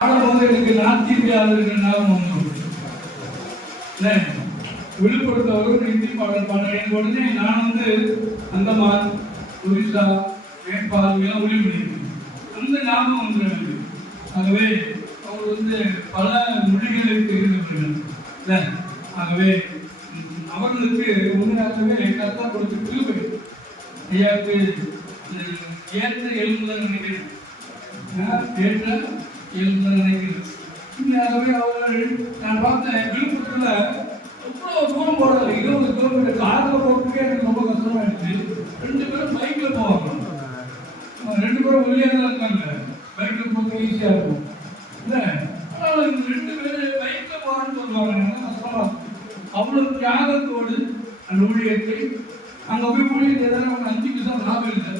ஆடும்போது எனக்கு நாத்தியாளர்கள் ஞாபகம் விழுப்புரத்தவரும் ஹிந்தி பாடல் பாடுறேன். உடனே நான் அந்தமான், ஒரிசா, நேபாள் எல்லாம் ஒளி பண்ணியிருக்கேன். அந்த ஞாபகம் வந்துருக்கு. ஆகவே அவர் பல மொழிகளுக்கு இருந்தவர்கள். ஆகவே அவர்களுக்கு உண்மையாகவே கத்தா கொடுத்து கிருபை. ஐயாவுக்கு ஏற்ற எழுதுதான் நினைக்கிறேன். ஏற்ற எழுதுதான் நினைக்கிறேன். உண்மையாகவே அவர்கள் நான் பார்த்தேன் விழுப்புரத்தில் எவ்வளோ தூரம் போகிறாங்க. 20 கிலோமீட்டர் காரில் போகிறதுக்கே எனக்கு ரொம்ப கஷ்டமாக இருந்துச்சு. 2 பேரும் பைக்கில் போவாங்க. 2 பேரும் வெளியே தான் இருக்காங்க. பைக்கில் போகிறது ஈஸியாக இருக்கும் இல்லை. ஆனால் 2 பேர் பைக்கில் போகிறான்னு சொல்லுவாங்க. கஷ்டமாக அவ்வளவு தியாகத்தோடு அந்த ஊழியத்தை அங்கே போய் ஊழியத்தை எதாவது அவங்க 5 நிமிஷம் லாபம் இல்லை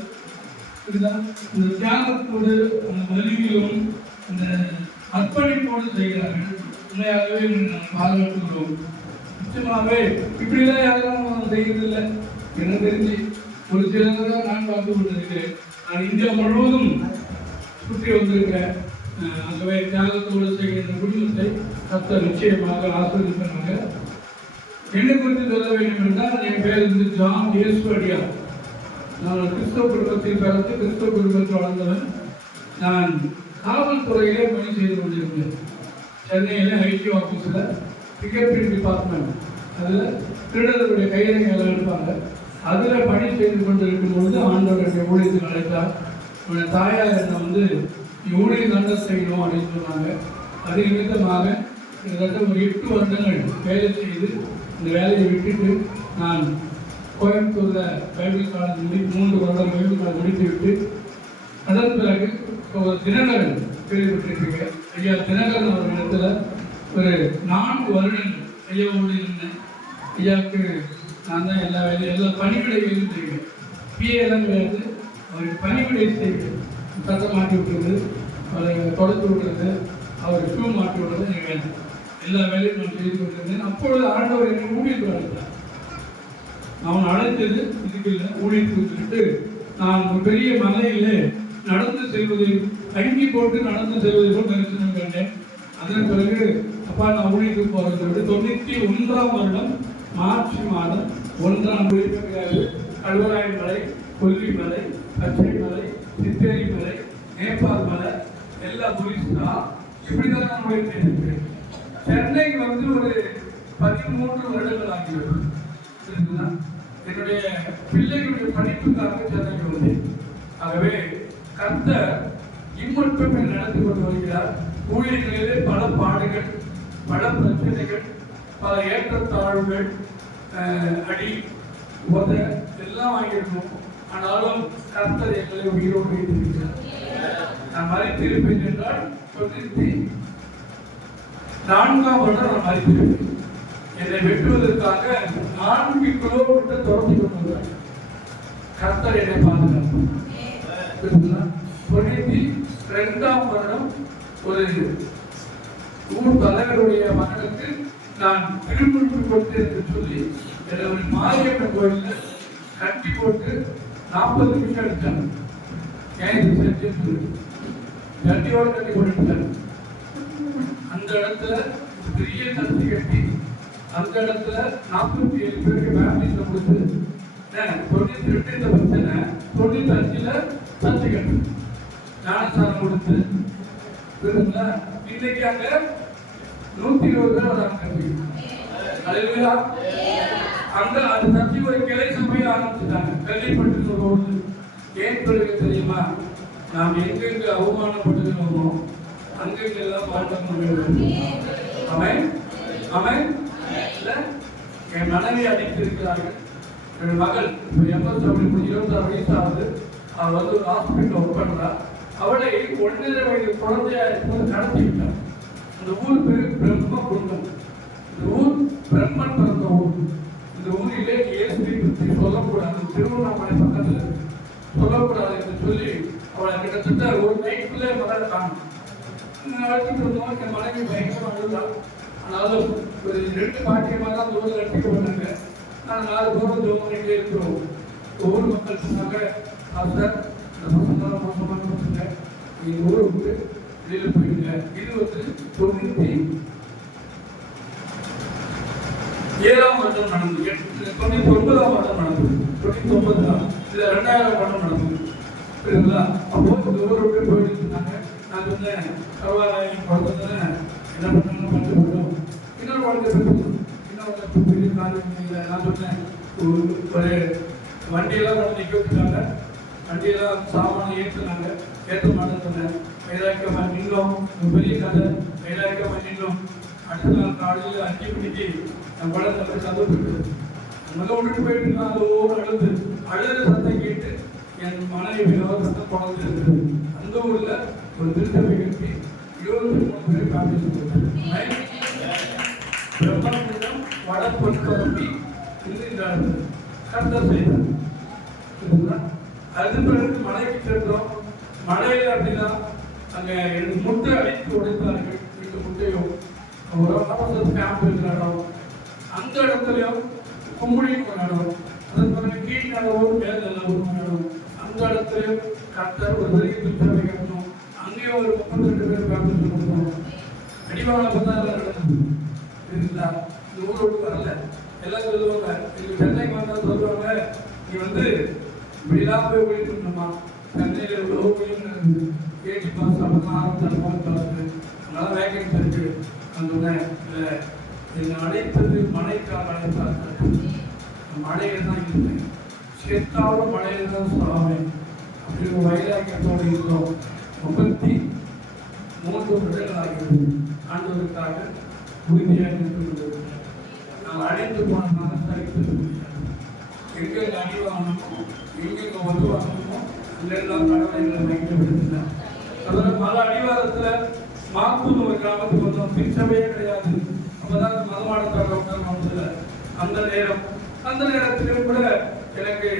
இருக்குதா. இந்த தியாகத்தோடு அந்த வலிமையும் அந்த அர்ப்பணிப்போடு செய்கிறார்கள். உண்மையாகவே நாங்கள் பாதுகாத்துக்கிறோம். நிச்சயமாகவே இப்படிலாம் யாரும் செய்யறதில்லை. எனக்கு தெரிஞ்சு ஒரு சிலர் தான் நான் பார்த்து கொண்டிருக்கிறேன். நான் இந்தியா முழுவதும் சுற்றி வந்திருக்கிறேன். ஆகவே தியாகத்தோடு செய்கின்ற குடும்பத்தை கர்த்தர் நிச்சயமாக ஆசீர்வதிப்பாங்க. என்னை குறித்து சொல்ல வேண்டும் என்றால் என் பேர் ஜான் ஏஸ்வரியா. நான் கிறிஸ்தவ குடும்பத்தில் பிறந்து கிறிஸ்தவ குடும்பத்தில் வளர்ந்தவன். நான் காவல்துறையிலே பணி செய்து கொண்டிருந்தேன். சென்னையில் ஐடி ஆஃபீஸில் ஃபிங்கர் பிரிண்ட் டிபார்ட்மெண்ட், அதில் திருடர்களுடைய கைரேகைகளை எடுப்பாங்க. அதில் பணி செய்து கொண்டு இருக்கும்பொழுது ஆண்டவருடைய ஊழியத்தில் அழைத்தார். என்னுடைய தாயார் என்னை ஊழியம் நல்ல செய்யணும் அப்படின்னு சொன்னாங்க. அது நிமித்தமாக கிட்டத்தட்ட ஒரு 8 வருடங்கள் வேலை செய்து இந்த வேலையை விட்டுட்டு நான் கோயம்புத்தூரில் பைபிள் காலேஜ் 3 வருடம் பைபிள் காலேஜ் முடித்துவிட்டு அதன் பிறகு தினகரன் கேள்விப்பட்டிருக்கீங்க. ஐயா தினகரன் அவர் இடத்துல ஒரு 4 வருடங்கள் ஐயாவோடு இருந்தேன். ஐயாவுக்கு நான் தான் எல்லா வேலையும் எல்லா பணிவிடைகளும் செய்வேன். பிஏலாம் கிடையாது, அவருக்கு பணிவிடை செய்வேன். சட்டை மாட்டி விட்டுறது, அவரை தொடர்ந்து விடுறது, அவர் ஷூ மாட்டி விடுறது என் வேலை. எல்லா வேலையும் நான் செய்து கொண்டிருந்தேன். அப்பொழுது ஆண்டவர் என்னை ஊழியத்தில் அழைத்தார். அவன் அழைத்தது இதுக்கு இல்லை, ஊழியத்துக்கு சொல்லிட்டு நான் ஒரு பெரிய மலையிலே நடந்து செல்வதை கங்கி போட்டு நடந்து செல்வதை போல் தரிசனம் கண்டேன். அதன் பிறகு அப்பா நான் ஊழியத்துக்கு போகிறத விட 91ஆம் வருடம் மார்ச் மாதம் 1ஆம் தேதி கல்வராயன் மலை, கொல்லி மலை, பச்சை மலை, சித்தேரி மலை, நேபாள் மலை எல்லா ஒரிசா இப்படிதான் நான் போயிருக்கேன். சென்னை ஒரு 13 வருடங்கள் ஆகியது. என்னுடைய பிள்ளைகளுடைய படிப்புக்காக சென்னைக்கு வந்தேன். ஆகவே கர்த்தர் இம்மட்டும் நடத்தி கொண்டு வருகிறார். ஊழியர்களிலே பல பாடுகள், பல பிரச்சனைகள், பல ஏற்றத்தாழ்வுகள், அடி உத எல்லாம் வாங்கியிருக்கோம். ஆனாலும் கர்த்தர் எங்களை உயிரோடு வைத்திருக்கிறார். நான் மறைத்திருப்பேன் என்றால் 94ஆம் வருடம் நான் மறைத்திருப்பேன். என்னை வெட்டுவதற்காக 4 கிலோமீட்டர் தொடர்ந்து கொண்டு கர்த்தர் என்னை பாதுகாப்பார். 92ஆம் வருடம் ஒரு ஊர் தலைவருடைய மகனுக்கு நான் திருமுழுக்கு கொடுத்து என்று சொல்லி என்னை ஒரு மாரியம்மன் கோயிலில் கட்டி போட்டு 40 நிமிஷம் எடுத்தாங்க. ஏன் இது செஞ்சு சொல்லி கட்டியோடு கட்டி போட்டுட்டாங்க. அந்த இடத்துல பெரிய தந்தி கட்டி அந்த இடத்துல 47 பேருக்கு ஃபேமிலிஸை கொடுத்து 92 இந்த பிரச்சனை 95ல் தந்தி கட்டு ஞானஸ்தானம் கொடுத்து இன்னைக்கு அங்க 120 பேர் வராங்க. அங்க அந்த தந்தி ஒரு கிளை சபையை ஆரம்பிச்சுட்டாங்க. கேள்விப்பட்டு சொல்லுவது ஏன் பிறகு தெரியுமா, நாம் எங்கெங்க அவமானப்பட்டுக்கிறோமோ அங்கெங்கெல்லாம் பாட்டம். அவன் அவன் என் மனைவி அடித்திருக்கிறார்கள். என் மகள் MS 26 வயசாவது. அவள் ஒரு ஹாஸ்பிட்டல் ஒர்க் பண்றா. அவளை 1.5 வயது குழந்தையா நடத்தி விட்டார். அந்த ஊர் பேரு பிரம்ம குண்டம். இந்த ஊர் பிரம்மன் பிறந்த ஊர். இந்த ஊரிலே இயேசுவை பற்றி சொல்லக்கூடாது, திருவண்ணாமலை பக்கத்தில் சொல்லக்கூடாது என்று சொல்லி அவளை கிட்டத்தட்ட ஒரு நைட்டுக்குள்ளே மகளை காணும். நடத்திட்டு இருந்தோம். என் மனைவி பயங்கரம் அழுதான். ஆனாலும் ஒரு 2 பாட்டியமாக தான் அந்த ஊரில் எடுத்துட்டு வந்தாங்க. நான் 4 தூரம் ஜோமனிட்டே இருக்கிறோம். ஊர் மக்கள் சொன்னாங்க, சார் இந்த பசங்களாம் மோசமான பசங்க, நீங்கள் ஊரை விட்டு வெளியில் போயிடுங்க, இல்லை, இது வந்து 97ஆம் வருடம் நடந்தது, 99ஆம் வருடம் நடந்தது, 99 தான், இல்லை 2000 வருடம் நடந்தது. புரியுதுங்களா? அப்போ இந்த ஊரை விட்டு போயிட்டு இருந்தாங்க. நான் சொன்னேன் பரவாயில்ல, குழந்தை என்ன பண்ணாலும் பார்த்து போட்டோம். இன்னொரு குழந்தை இன்னொரு பெரிய காரியம் இல்லை. நான் சொன்னேன் ஒரு வண்டியெல்லாம் கொண்டு நிற்க வச்சுட்டாங்க, வண்டியெல்லாம் சாமான ஏற்றுனாங்க, ஏற்ற மாட்டேன்னு சொன்னேன். வைராக்கியமா நின்னோம், பெரிய கதை. வைராக்கியமா நின்னோம். அடுத்த நாள் காலையில் 5 மணிக்கு என் குழந்தை போய் சந்தோஷப்பட்டு முதல்ல விட்டுட்டு போயிட்டு அழுது அழுது சத்தம் கேட்டு என் மனைவி சத்தம் குழந்தை இருக்குது. அந்த ஊர்ல ஒரு திருத்தவை கட்டி 23 பேர் காப்பி பிரம்மபுரம் வடபொன்பரப்பி இந்த கர்த்தர் செய்தார். அது பிறகு மலைக்கு சென்றோம். மலையில அப்படின்னா அங்க முட்டை அடித்து உடைத்தார்கள். இந்த முட்டையும் ஒரு ஆர்எஸ்எஸ் கேம்ப் இருக்கிற இடம், அந்த இடத்துலயும் கும்பலின்னு ஒரு இடம், அதன் பிறகு கீழ் நடவும் மேல் நடவும் இடம், அந்த இடத்துலயும் கர்த்தர் ஒரு பெரிய திருத்தவை கட்டணும். அங்கேயும் ஒரு 32 பேர் பேப்பர் கொடுக்கணும். அடிவாளம் பார்த்தா எல்லாம் நடக்குது. இந்த ஊரை விட்டு வரல. எல்லாம் சொல்லுவாங்க, எங்க சென்னைக்கு வந்தா சொல்லுவாங்க, நீ வந்து இப்படிலாம் போய் ஒழிக்கணுமா, சென்னையில் எவ்வளோ ஒழிக்கணும், கேட்டு பாஸ் அப்படின்னா ஆரம்பிச்சாலும் பாஸ், அதனால வேகன்சி இருக்கு. நான் சொன்னேன், இல்லை என்னை அழைத்தது மழைக்காக அழைத்தார்கள், மழையில தான் இருந்தேன், சேர்த்தாலும் மழையில தான் சொல்லுவேன் அப்படின்னு வைராக்கியத்தோடு இருந்தோம். 33 வருடங்கள் ஆகிறது. ஆண்டவருக்காக உறுதியாக இருக்கிறது. நாம் அழைத்து போனதுனால சரித்து எங்கெங்க அடி வாங்கணுமோ, எங்கெங்க உதவாங்கணுமோ அங்கெல்லாம் கடவுளை எங்களை மைக்கில் விடுத்துட்டார். அதில் மத அடிவாரத்தில் மாக்கூர் ஒரு கிராமத்துக்கு வந்தோம். பிச்சவே கிடையாது. அப்போதான் மதமானத்தார் வந்ததில்லை. அந்த நேரத்திலும் கூட எனக்கு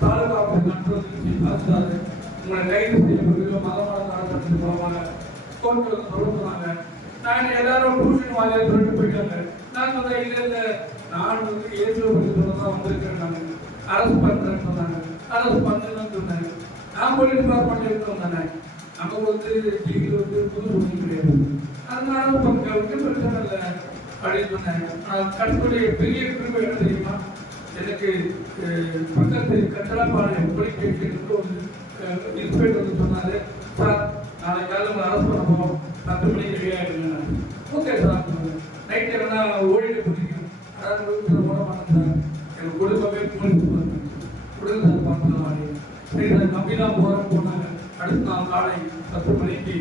தாலுகாப்பு நன்றி ஆசிராது உங்களை கைது செய்யப்படுகிற மதமானத்தார் போவாங்க, கோர்ட்டில் தொடர்புனாங்க. நான் எல்லாரும் டியூஷன் வாங்க சொல்லிட்டு போயிட்டாங்க. நான் வந்து இல்லை நான் வந்து ஏசுவை பற்றி தான் வந்திருக்கேன், நான் அரசு பண்ணுறேன்னு சொன்னாங்க. அரசு பண்ணுன்னு சொன்னாங்க. நான் போலீஸ் டிபார்ட்மெண்ட் எடுத்து வந்தேன். நம்ம வந்து ஜீவில் வந்து புது ஒன்றும் கிடையாது, அதனால வந்து பிரச்சனை இல்லை அப்படின்னு சொன்னாங்க. கட்டுடைய பெரிய குறிப்பு என்ன தெரியுமா, எனக்கு பக்கத்து கட்டளப்பாளையம் போலீஸ் ஸ்டேஷனுக்கு ஒரு இன்ஸ்பெக்டர் வந்து சொன்னாரு, சார் நாளைக்கு காலையில் அரசு பண்ண போகிறோம், 10 மணிக்கு ரெடியாகிடுங்க. ஓகே சார், நைட்டு எங்கன்னா ஓடிட்டு பிடிக்கும், அதாவது ஓட மாட்டேன் சார், எனக்கு குடும்பமே போலீஸ் கொடுங்க சார் பார்க்கலாம். சரி சார், நம்பிலாம் போகிறேன்னு போனாங்க. அடுத்த நாள் காலை 10 மணிக்கு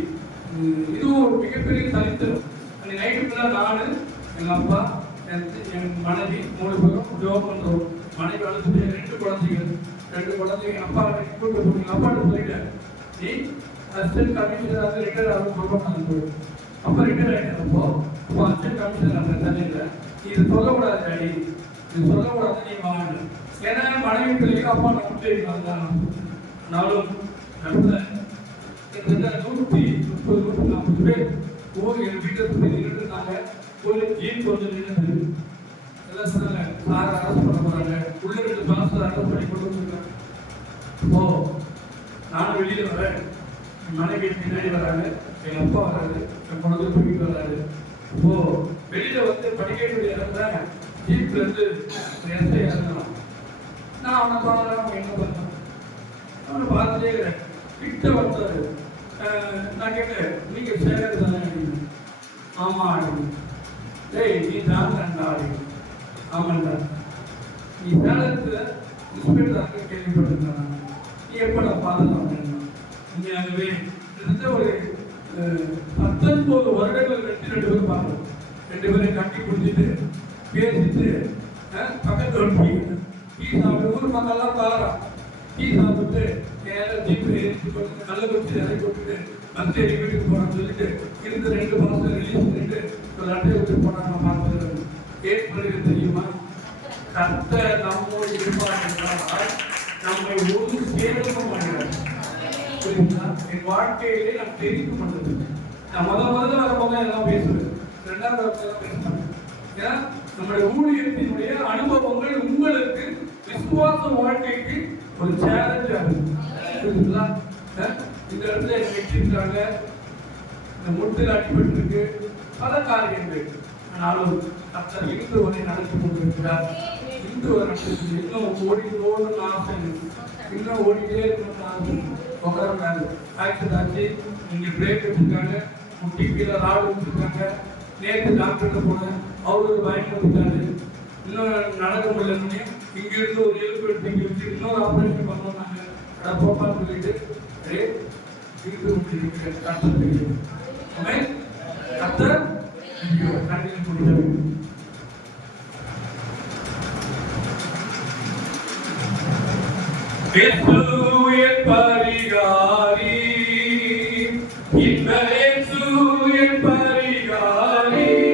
இதுவும் ஒரு மிகப்பெரிய சரித்திரம். அன்றைக்கி நைட்டு ஃபுல்லாக நான், எங்கள் அப்பா, என் மனைவி 3 பேரும் ஜோப் பண்ணுறோம். மனைவி வளர்த்துட்டு 2 குழந்தைங்க அப்பா கூப்பிட்டு போனீங்க. அப்பாட்ட சொல்லிட்டேன், நீ அசிஸ்டன்ட் கமிஷனர் ரிட்டையர் ஆகும் சொல்லுவாங்க. அப்போ ரிட்டையர் ஆகிட்டப்போ அப்போ அசிஸ்டன்ட் கமிஷனர் அந்த சென்னையில் இது சொல்லக்கூடாது டாடி, இது சொல்லக்கூடாது, நீ வாங்க. ஏன்னா மனைவி பிள்ளைக்கு அப்பா நம்பிக்கை தான். ஆனாலும் கிட்டத்தட்ட 130 140 பேர் என் வீட்டை சுற்றி நின்றுட்டு இருந்தாங்க. ஒரு ஜீப் கொஞ்சம் நின்றுது. எல்லாம் சொன்னாங்க, சார் அரசு பண்ண போறாங்க, உள்ள 2 மாசம் அரசு பண்ணி கொண்டு வந்துருக்காங்க. ஓ நான் வெளியில வரேன், என் மனைவி பின்னாடி வராங்க, என் அப்பா வராது, என் குழந்தை தூக்கிட்டு வராது. ஓ வெளியில வந்து படிக்கக்கூடிய இடத்துல ஜீப்ல இருந்து எஸ்ஐ இறங்கலாம். நான் அவனை பார்க்கலாம், அவன் என்ன பண்ணான், அவனை பார்த்துட்டே இருக்கிறேன். கிட்ட வந்தாரு. நான் கேட்டேன், நீங்க சேகர் தானே? ஆமா. டேய் நீ தான் ஆமாண்டா, நீ சேலத்துல இன்ஸ்பெக்டர் கேள்விப்பட்டிருக்காங்க, நீ எப்படா பார்க்கலாம்? உண்மையாகவே கிட்டத்தட்ட ஒரு 19 வருடங்கள் 2 பேரும் பார்க்கணும். 2 பேரும் கட்டி குடிச்சிட்டு பேசிட்டு பக்கத்துல டீ சாப்பிட்டு ஊர் மக்கள்லாம் பாக்குறான். டீ சாப்பிட்டு ஜீப்பு கல்ல வச்சு இறக்கி விட்டுட்டு பஸ் ஏறி வீட்டுக்கு போறான்னு சொல்லிட்டு இருந்து 2 மாசம் ரிலீஸ் பண்ணிட்டு ஒரு அட்டையை விட்டு போனாங்க. பார்த்து ஏன் பண்ணுறது தெரியுமா? கத்த நம்மோடு இருப்பார் என்றால் நம்மை ஒரு சேதமும் பண்ணுறாங்க. புரியுங்களா? என் வாழ்க்கையிலே நான் தெரிந்து பண்ணது. நான் முதல்ல வரும்போது எல்லாம் பேசுவேன், 2வது வருஷம் பேச மாட்டேன். ஏன்னா நம்முடைய ஊழியத்தினுடைய அனுபவங்கள் உங்களுக்கு விசுவாச வாழ்க்கைக்கு ஒரு சேலஞ்ச் ஆகுது. புரியுதுங்களா? இந்த இடத்துல வச்சிருக்காங்க, இந்த முட்டில் அடிபட்டிருக்கு, பல காரியங்கள். ஆனாலும் கர்த்தர் இன்று வரை நடத்தி கொண்டிருக்கிறார். இன்று வரை இன்னும் ஓடிக்கணும்னு ஆசை, இன்னும் ஓடிக்கிட்டே இருக்கணும்னு ஆசை. உட்கார ஆக்சிடாச்சு, இங்கே பிரேக் வச்சுருக்காங்க, முட்டி கீழே ராடு வச்சுருக்காங்க. நேற்று டாக்டர்கிட்ட போனேன், அவர் ஒரு பயன்படுத்திட்டாரு. இன்னும் நடக்க முடியலன்னு இங்கிருந்து ஒரு எலும்பு எடுத்து இங்கே வச்சு இன்னொரு ஆப்ரேஷன் பண்ணோம்னாங்க. போப்பான்னு சொல்லிட்டு இருந்து கொண்டிருக்கிற கஷ்டம் தெரியும். கர்த்தர் கண்ணில் கொடுத்தது. பரிகாரி இந்த பரிகாரி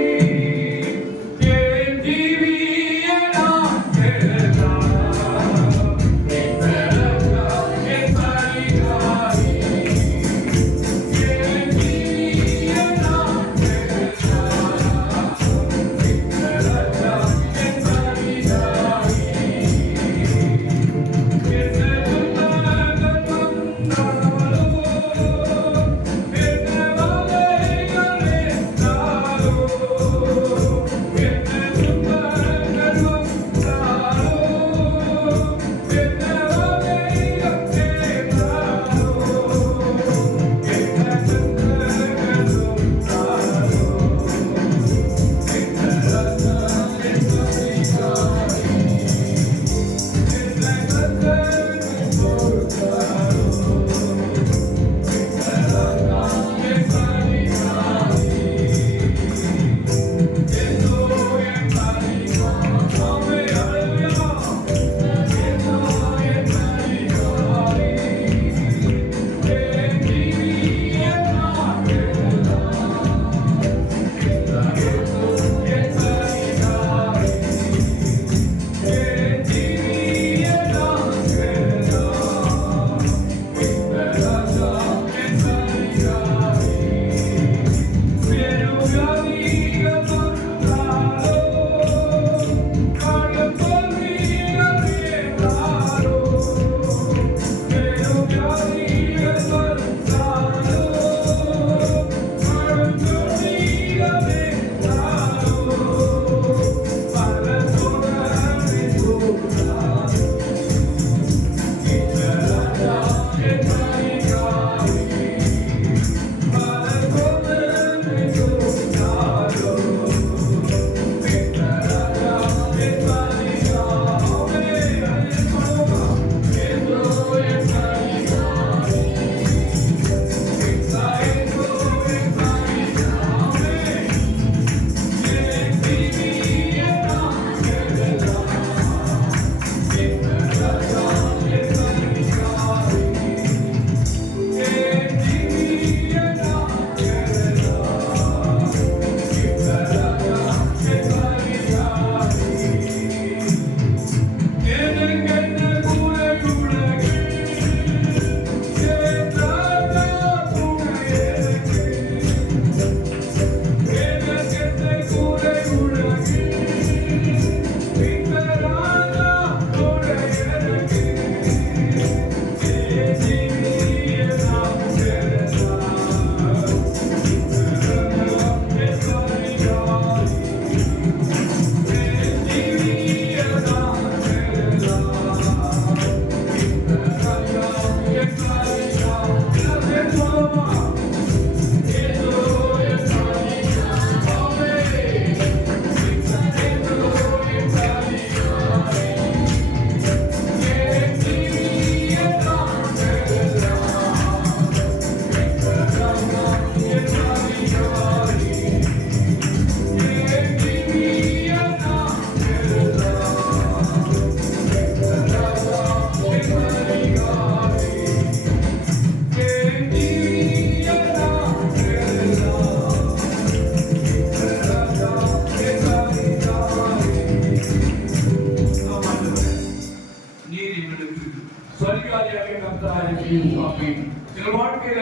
எங்கள் வாழ்க்கையில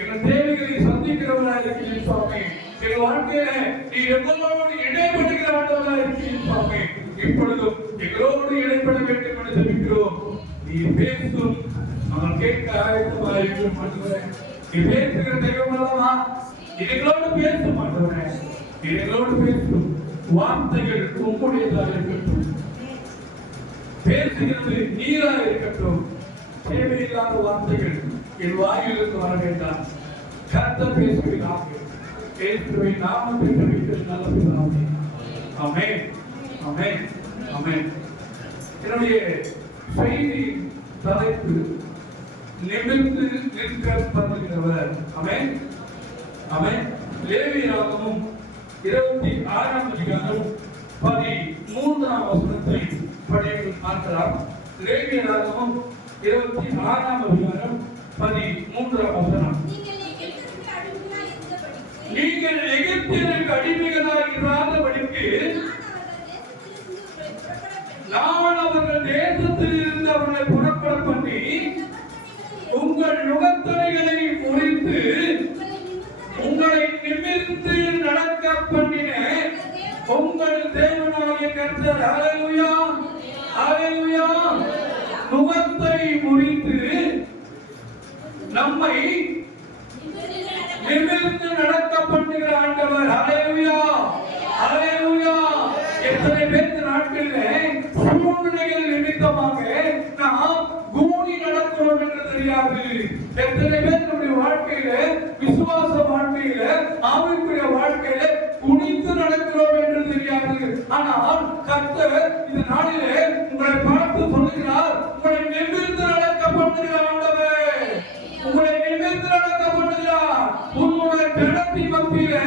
எங்கள் தேவைகளை சந்திக்கிறவர்களா இருக்கிறீர் சுவாமி. எங்கள் வாழ்க்கையில நீ எங்களோடு இடைப்படுகிற ஆண்டவரா இருக்கிறீர் சுவாமி. இப்பொழுதும் எங்களோடு இடைப்பட வேண்டும் என்று ஜெபிக்கிறோம். நீ பேசும், நாங்கள் கேட்க ஆயத்தமாக இருக்கிறோம் ஆண்டவரே. நீ பேசுகிற தெய்வம் அல்லவா? எங்களோடு பேசும் ஆண்டவரே, எங்களோடு பேசும் வார்த்தைகள் உம்முடையதாக இருக்கட்டும், பேசுகிறது நீராக இருக்கட்டும். தேவையில்லாத வார்த்தைகள் என் வாயிலிருந்து வர வேண்டாம். கர்த்தர் பேசுவீராக. இயேசுவை நாமத்தில் ஜெபிக்கிறேன் நல்ல பிதாவே. ஆமென், ஆமென், ஆமென். என்னுடைய செய்தி தலைப்பு நிமிர்ந்து நிற்க பண்ணுகிறவர். ஆமென், ஆமென். லேவியராகமம் 26ஆம் அதிகாரம் 13ஆம் வசனத்தை படித்து பார்க்கலாம். லேவியராகமம் 26ஆம் அதிகாரம் 13ஆம் வசனம். நீங்கள் எகிப்தியருக்கு அடிமைகளாய் இராதபடிக்கு நான் அவர்கள் தேசத்தில் இருந்து அவர்களை புறப்பட பண்ணி உங்கள் நுகத்தடைகளை முறித்து உங்களை நிமிர்ந்து நடக்க பண்ணின உங்கள் தேவனாகிய கர்த்தர். ஹல்லேலூயா, ஹல்லேலூயா. நுகத்தை முறித்து நம்மை நிமிர்ந்து நடக்க பண்ணுகிற ஆண்டவர். ஹல்லேலூயா, ஹல்லேலூயா. எத்தனை பேர் நாட்களிலே சூழ்நிலைகள் நிமித்தமாக நாம் கூனி நடக்கிறோம் என்று தெரியாது. எத்தனை பேர் நம்முடைய வாழ்க்கையில, விசுவாச வாழ்க்கையில, ஆவிக்குரிய வாழ்க்கையில குனிந்து நடக்கிறோம் என்று தெரியாது. ஆனால் கர்த்தர் இந்த நாளிலே உங்களை பார்த்து சொல்லுகிறார், உங்களை நிமிர்ந்து நடக்க பண்ணுகிற ஆண்டவர். உங்களை நிமிர்ந்து நடக்க பண்ணுகிறார். உன்னுடைய ஜனத்தின் மத்தியிலே,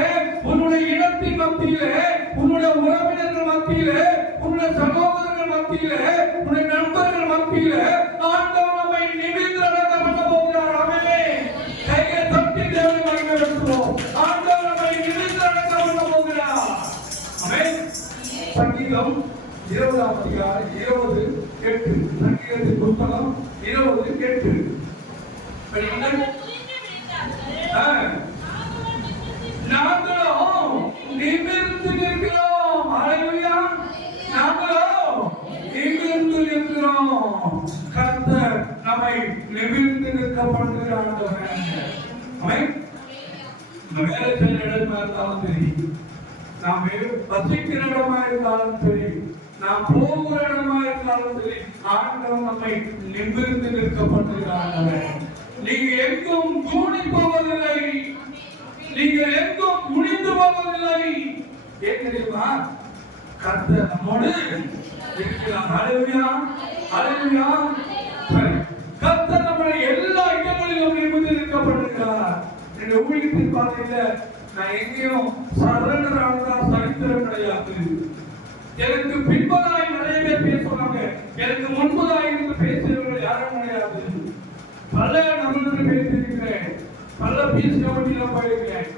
உன்னுடைய இனத்தின் மத்தியிலே, உன்னுடைய உறவினர்கள் மத்தியிலே, உன்னுடைய சகோதரர்கள் மத்தியிலே, உன்னுடைய நண்பர்கள் மத்தியிலே ஆண்டவர் நம்மை நிமிர்ந்து நடக்க பண்ண போகிறார். ஆமென். கையை தட்டி தேவனை மகிமைப்படுத்துவோம். ஆண்டவர் நம்மை நிமிர்ந்து நடக்க பண்ண போகிறார். ஆமென். சங்கீதம் 20ஆம் அதிகாரம் 20:8. சங்கீதத்தின் புத்தகம் 20:8. நாங்களும் நிமிர்ந்து நிற்கிறோம். ஹல்லேலூயா. நாங்களும் நிமிர்ந்து நிற்கிறோம். கர்த்தர் நம்மை நிமிர்ந்து நிற்க பண்ணுகிற ஆண்டவர். ஆமென். நம்ம வேலை செய்கிற இடமா இருந்தாலும் சரி, நாம் வசிக்கிற இடமா இருந்தாலும் சரி, நாம் போகிற இடமா இருந்தாலும் சரி, ஆண்டவர் நம்மை நிமிர்ந்து நிற்க பண்ணுகிற ஆண்டவர். நீங்க எங்கும் கூடி போவதில்லை, நீங்கள் எங்கும் குனிந்து போவதில்லை. ஏன் தெரியுமா? கர்த்தர் நம்மோடு இருக்கிறார். ஹல்லேலூயா, ஹல்லேலூயா. கர்த்தர் நம்மை எல்லா இடங்களிலும் நிமிர்ந்து நிற்க பண்ணுகிறார். இந்த ஊழியத்தின் பாதையில நான் எங்கேயும் சரண்டர் ஆனதா சரித்திரம் கிடையாது. எனக்கு பின்பதாய் நிறைய பேர் பேசுவாங்க, எனக்கு முன்பதாய் இருந்து பேசுறவர்கள் யாரும் கிடையாது. பல நபர்கள் பேசியிருக்கிறேன், பல பீஸ் கமிட்டியில போயிருக்கேன்,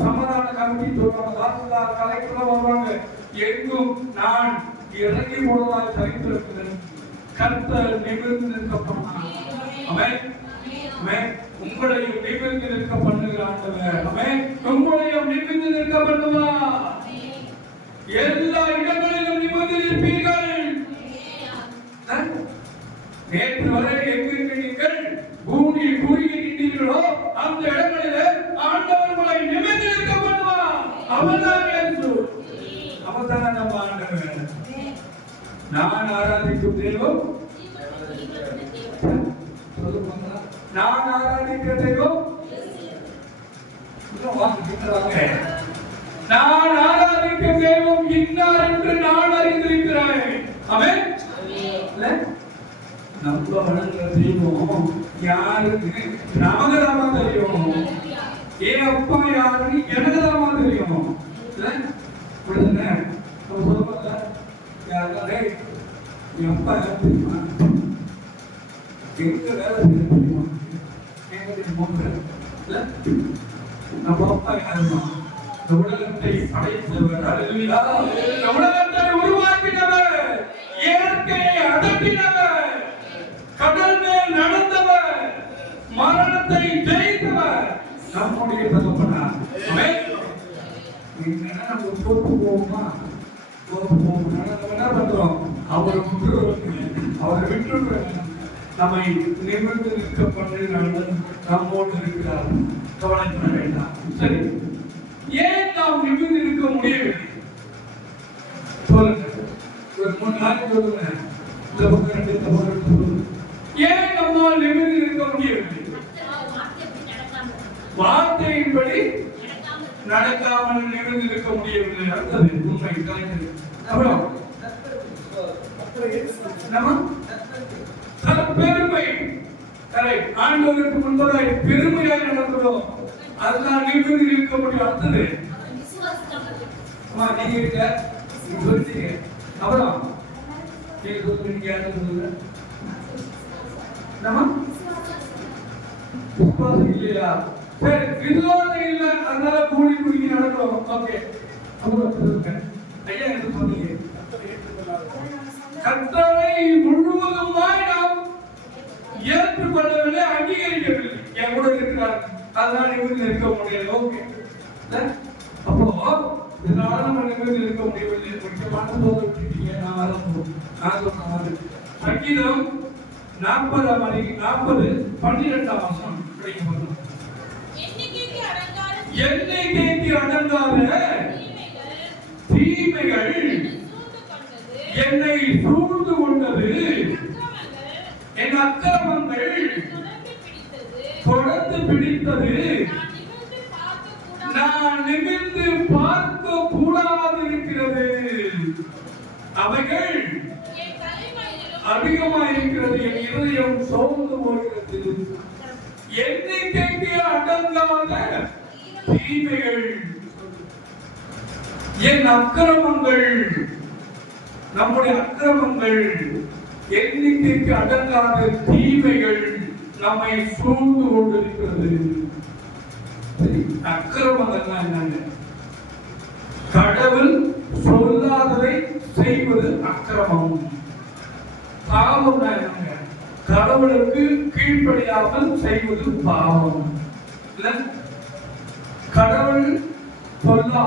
சமாதான கமிட்டி சொல்றாங்க, தாசில்தார் கலெக்டர் வருவாங்க. எங்கும் நான் இறங்கி போனதாக சரித்திருக்கிறேன். கர்த்தர் நிமிர்ந்து நிற்க பண்ணார். ஆமென், ஆமென். உங்களையும் நிமிர்ந்து நிற்க பண்ணுகிற ஆண்டவர். ஆமென். உங்களையும் நிமிர்ந்து நிற்க பண்ணுவார். எல்லா இடங்களிலும் நிமிர்ந்து நிற்பீர்கள். நேற்று வரை எங்கிருந்து நீங்கள் பூமி குறுகி நின்றீர்களோ அந்த இடங்களிலே ஆண்டவர் உங்களை நிமிர்ந்து நிற்க பண்ணுவார். அவர்தான் இயேசு, அவர்தான் நம்ம ஆண்டவர். நான் ஆராதிக்கும் தெய்வம், நான் ஆராதிக்கிற தெய்வம், நான் ஆராதிக்கும் தெய்வம் இன்னார் என்று நான் அறிந்திருக்கிறேன். ஆமென். நம்ம வணங்குற தெய்வம் யாருக்கு? நமக்குதாமா தெரியும். என் அப்பா யாருன்னு எனக்குதாமா தெரியும். நம்ம சொல்லுவாங்க, என் அப்பா யாரு தெரியுமா? எங்க வேலை செய்ய தெரியுமா? நம்ம அப்பா யாருமா? இந்த உலகத்தை படைத்தவர், அல்லேலூயா. இந்த உலகத்தை உருவாக்கினவர், இயற்கையை அடக்கினவர், கடல் மேல் நடந்தவர், மரணத்தை ஜெயித்தவர் நம்முடைய தகப்பனார். நம்ம தோற்று போவோமா? தோற்று போவோம். நம்ம என்ன பண்றோம்? அவரை விட்டு நம்மை நிமிர்ந்து நிற்க பண்ணுகிறார்கள். நம்மோடு இருக்கிறார். கவலைப்பட வேண்டாம். சரி, ஏன் நாம் நிமிர்ந்து இருக்க முடியவில்லை? சொல்லுங்க. ஒரு 3 நாள் சொல்லுங்க. இந்த பக்கம் 2 இந்த பக்கம் சொல்லுங்க. ஏன் நம்மால் நிமிர்ந்து இருக்க முடியவில்லை? வார்த்தையின்படி நடக்காமல் நிமிர்ந்து இருக்க முடியவில்லை. அடுத்தது உண்மை கலைஞர். அப்புறம் நம்ம பெருமை. கரெக்ட். ஆண்டவருக்கு முன்பதாய் பெருமையாய் நடக்கிறோம். அதனால் நிமிர்ந்து இருக்க முடியும். அடுத்தது நீங்க இருக்க சொல்லிட்டீங்க. அப்புறம் நீங்க சொல்றீங்க. யாரும் சொல்லுங்க. நம்ம விசுவாசம் இல்லையா? சரி, விசுவாசம் இல்ல, அதனால கூடி குடிக்கி நடக்கிறோம். ஓகே, அப்புறம் சொல்லுங்க. ஐயா என்ன சொன்னீங்க? கர்த்தரை முழுவதுமாய் நாம் ஏற்றுக்கொள்ளவில்லை, அங்கீகரிக்கவில்லை. என் கூட இருக்கிறார், அதனால இவங்க இருக்க முடியாது. ஓகே, அப்போ இதனால நம்ம நிமிர்ந்து இருக்க முடியவில்லை. முக்கியமான போது விட்டுட்டீங்க. நான் சொன்ன சங்கீதம் 40:12 படிக்க எண்ணிக்கைக்கு அடங்காத தீமைகள் என்னை சூழ்ந்து கொண்டது, என் அக்கிரமங்கள் தொடர்ந்து பிடித்தது, நான் நிமிர்ந்து பார்க்க கூடாது இருக்கிறது, அவைகள் அதிகமாயிருக்கிறது, என் இதயம் சோர்ந்து போகிறது. எண்ணிக்கைக்கு அடங்காத தீமைகள், என் அக்கிரமங்கள், நம்முடைய அக்கிரமங்கள், எண்ணிக்கைக்கு அடங்காத தீமைகள் நம்மை சூழ்ந்து கொண்டிருக்கிறது. அக்கிரமங்கள் என்னங்க? கடவுள் சொல்லாததை செய்வது அக்கிரமம். பாவம் என்னங்க? கடவுளுக்கு கீழ்ப்படியாமல் செய்வது பாவம். கடவுள்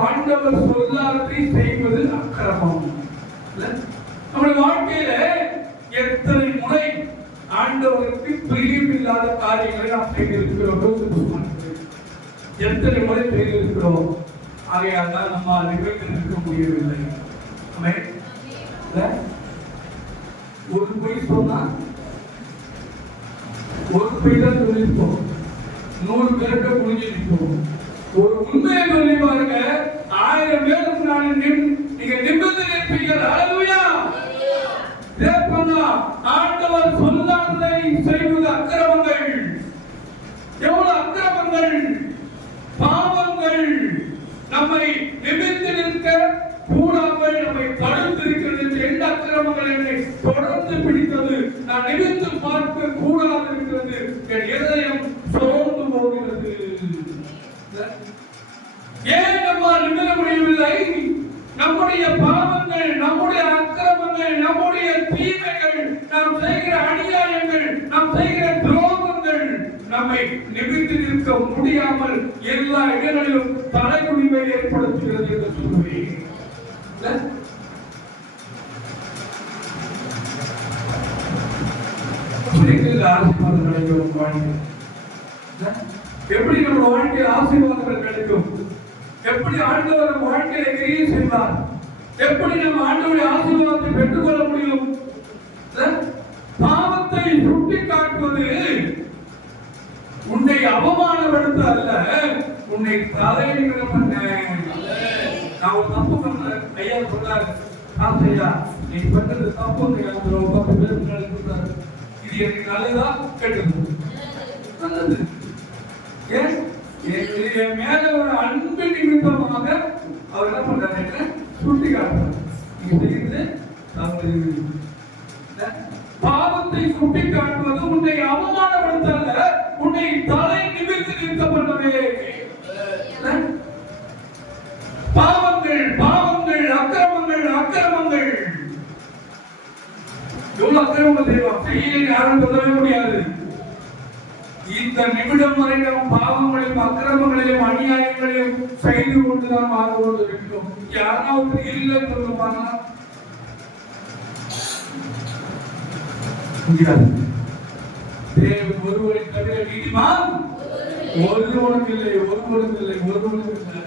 ஆண்டவர் சொல்லாததை செய்வது அக்கிரமம். நம்முடைய வாழ்க்கையில எத்தனை முறை ஆண்டவருக்கு பிரியமில்லாத காரியங்களை நாம் செய்திருக்கிறோம்? எத்தனை முறை செய்திருக்கிறோம்? ஆகையால் தான் நம்ம நிகழ்ந்து இருக்க முடியவில்லை. ஒரு பொய் சொன்னா ஒரு பொய் தான் சொல்லிருப்போம், 100 பேர்கிட்ட புரிஞ்சிருப்போம். ஒரு உண்மையை சொல்லி பாருங்க, 1000 பேருக்கு நீங்க நிமிர்ந்து நிற்பீர்கள். ஹல்லேலூயா. தேவனா ஆண்டவர் சொல்லாததை செய்வது அக்கிரமங்கள். எவ்வளவு அக்கிரமங்கள், பாவங்கள் நம்மை நிமிர்ந்து நிற்க கூடாமல் நம்மை தடுத்திருக்கிறது. எந்த அக்கிரமங்கள் என்னை தொடர்ந்து பிடித்தது, நான் நிமிர்ந்து பார்க்க கூடாது இருக்கிறது, என் இதயம் சோர்ந்து போகிறது. ஏன் நம்ம நிமிர முடியவில்லை? நம்முடைய பாவங்கள், நம்முடைய அக்கிரமங்கள், நம்முடைய தீமைகள், நாம் செய்கிற அநியாயங்கள், நாம் செய்கிற துரோகங்கள் நம்மை நிமிர்ந்து நிற்க முடியாமல் எல்லா இடங்களிலும் தலைகுனிவை ஏற்படுத்துகிறது என்று சொல்லுவேன். ஆசீர்வாதம் கிடைக்கும் வாழ்க்கை. எப்படி நம்ம வாழ்க்கையில் ஆசீர்வாதங்கள் கிடைக்கும்? எப்படி ஆண்டவர் நம்ம வாழ்க்கையில கிரியை செய்வார்? எப்படி நம்ம ஆண்டவருடைய ஆசீர்வாதத்தை பெற்றுக்கொள்ள முடியும்? பாவத்தை சுட்டி காட்டுவது உன்னை அவமானப்படுத்த அல்ல, உன்னை தலைநிமிர பண்ண. நான் ஒரு தப்பு பண்ண ஐயா சொல்றாரு, ஐயா நீ பண்ணது தப்பு, 10 பேர் முன்னாடி சொல்றாரு, இது எனக்கு நல்லதா கெட்டது? நல்லது. ஏன் என் மேல ஒரு அன்பு நிமித்தமாக அவர் என்ன பண்றாரு? சுட்டி காட்டுறாரு. நீங்க செய்து பாவத்தை சுட்டி காட்டுவது உன்னை அவமானப்படுத்தல்ல, உன்னை தலை நிமிர்ந்து நிற்க பண்ணவே. பாவங்கள், பாவங்கள், அக்கிரமங்கள், அக்கிரமங்கள். எவ்வளவு அக்கிரமங்கள் செய்வோம்? செய்ய யாரும் சொல்லவே முடியாது. இந்த நிமிடம் வரை நாம் பாவங்களையும் அக்கிரமங்களையும் அநியாயங்களையும் செய்து கொண்டுதான் வாழ்ந்து கொண்டிருக்கிறோம். யாராவது இல்லை சொல்லுவாங்க முடியாது. தேவன் ஒருவரை தவிர நீதிமான் ஒருவனுக்கு இல்லை, ஒருவனுக்கு இல்லை, ஒருவனுக்கு இல்லை.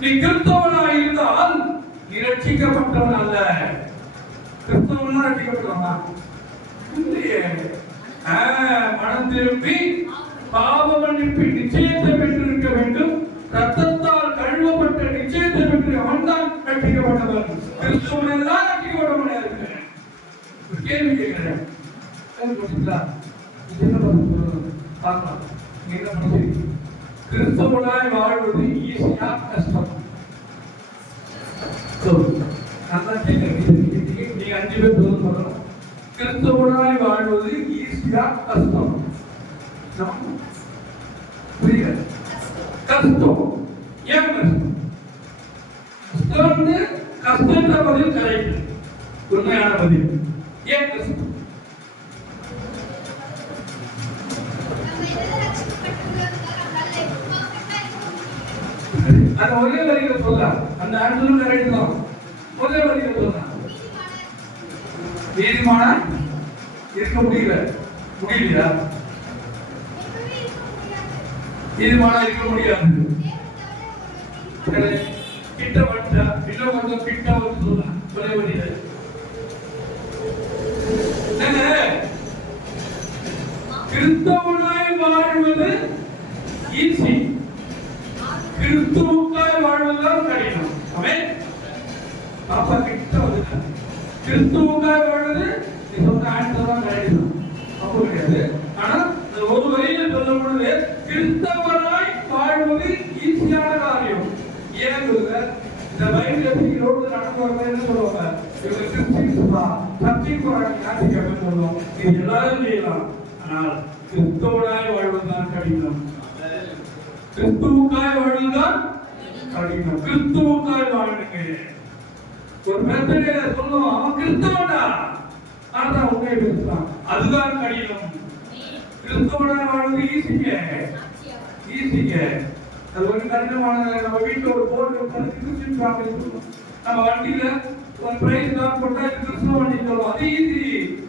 நீ கிறிஸ்தவனாக இருந்தால் நீ ரட்சிக்கப்பட்டவன் அல்ல. கிறிஸ்தவனா ரட்சிக்கப்பட்டவனா இல்லையே. மனம் திரும்பி பாவ மன்னிப்பின் நிச்சயத்தை பெற்றிருக்க வேண்டும். ரத்தத்தால் கழுவப்பட்ட நிச்சயத்தை பெற்று அவன்தான் ரட்சிக்கப்பட்டவன். கிறிஸ்தவன் எல்லாம் ரட்சிக்கப்பட்டவனா இருக்கிறேன். கேள்வி கேட்கிறேன், கிறிஸ்தவனாய் வாழ்வது ஈஸியா கஷ்டம்? நீங்க 5 பேர் சொல்லணும், கிறிஸ்தவனாய் வாழ்வது ஈஸியா கஷ்டம்? புரியல. கஷ்டம். ஏன் கஷ்டம்? கஷ்டம் பதில் கரெக்ட், உண்மையான பதில். ஏன் கஷ்டம்? அந்த ஒரே வரியில சொல்லலாம். அந்த ஆன்சரும் கரெக்ட் தான். ஒரே வரியில சொல்லலாம். நீதிமான இருக்க முடியலையா? நீதிமான இருக்க முடியாது. கிட்ட வந்தா இன்னும் கொஞ்சம் கிட்ட வந்து சொல்லலாம். ஒரே வரியில கிறிஸ்தவனாய் வாழ்வது ஈஸி, கிறிஸ்துவுக்காய் வாழ்வதுதான் கடினம். ஆமென். அப்பா கிட்ட வந்து கிறிஸ்துவுக்காய் வாழ்வது சொன்ன ஆன்சர் தான் கடினம். அப்போ கிடையாது. ஆனா ஒரு வரியில் சொல்லும் பொழுது கிறிஸ்தவனாய் வாழ்வது ஈஸியான காரியம். ஏன் சொல்லுங்க? இந்த பைபிள் எப்படி ரோட்ல நடந்து வரணும் என்ன சொல்லுவாங்க? இவங்க கிறிஸ்டியன்ஸ் தான், சர்ச்சைக்கு போறாங்க, ஞாயிற்றுக்கிழமை சொல்லுவோம். இது எல்லாரும் செய்யலாம். ஆனால் கிறிஸ்தவனாய் வாழ்வதுதான் கடினம். கிறிஸ்துவுக்காய் வாழ்வதுதான் கடினம். கிறிஸ்துவுக்காய் வாழுங்க. ஒரு பிரச்சனையில சொல்லுவோம், அவன் கிறிஸ்தவனா, ஆனா உண்மையை பேசுறான், அதுதான் கடினம். கிறிஸ்தவனாய் வாழ்வது ஈஸிங்க. அது ஒரு கடினமான. நம்ம வீட்டுல ஒரு போர்டு கிறிஸ்டியன் ஃபேமிலி சொல்லுவோம். நம்ம வண்டியில ஒரு பிரைஸ் தான் போட்டா கிறிஸ்தவ வண்டி சொல்லுவோம், அது ஈஸி.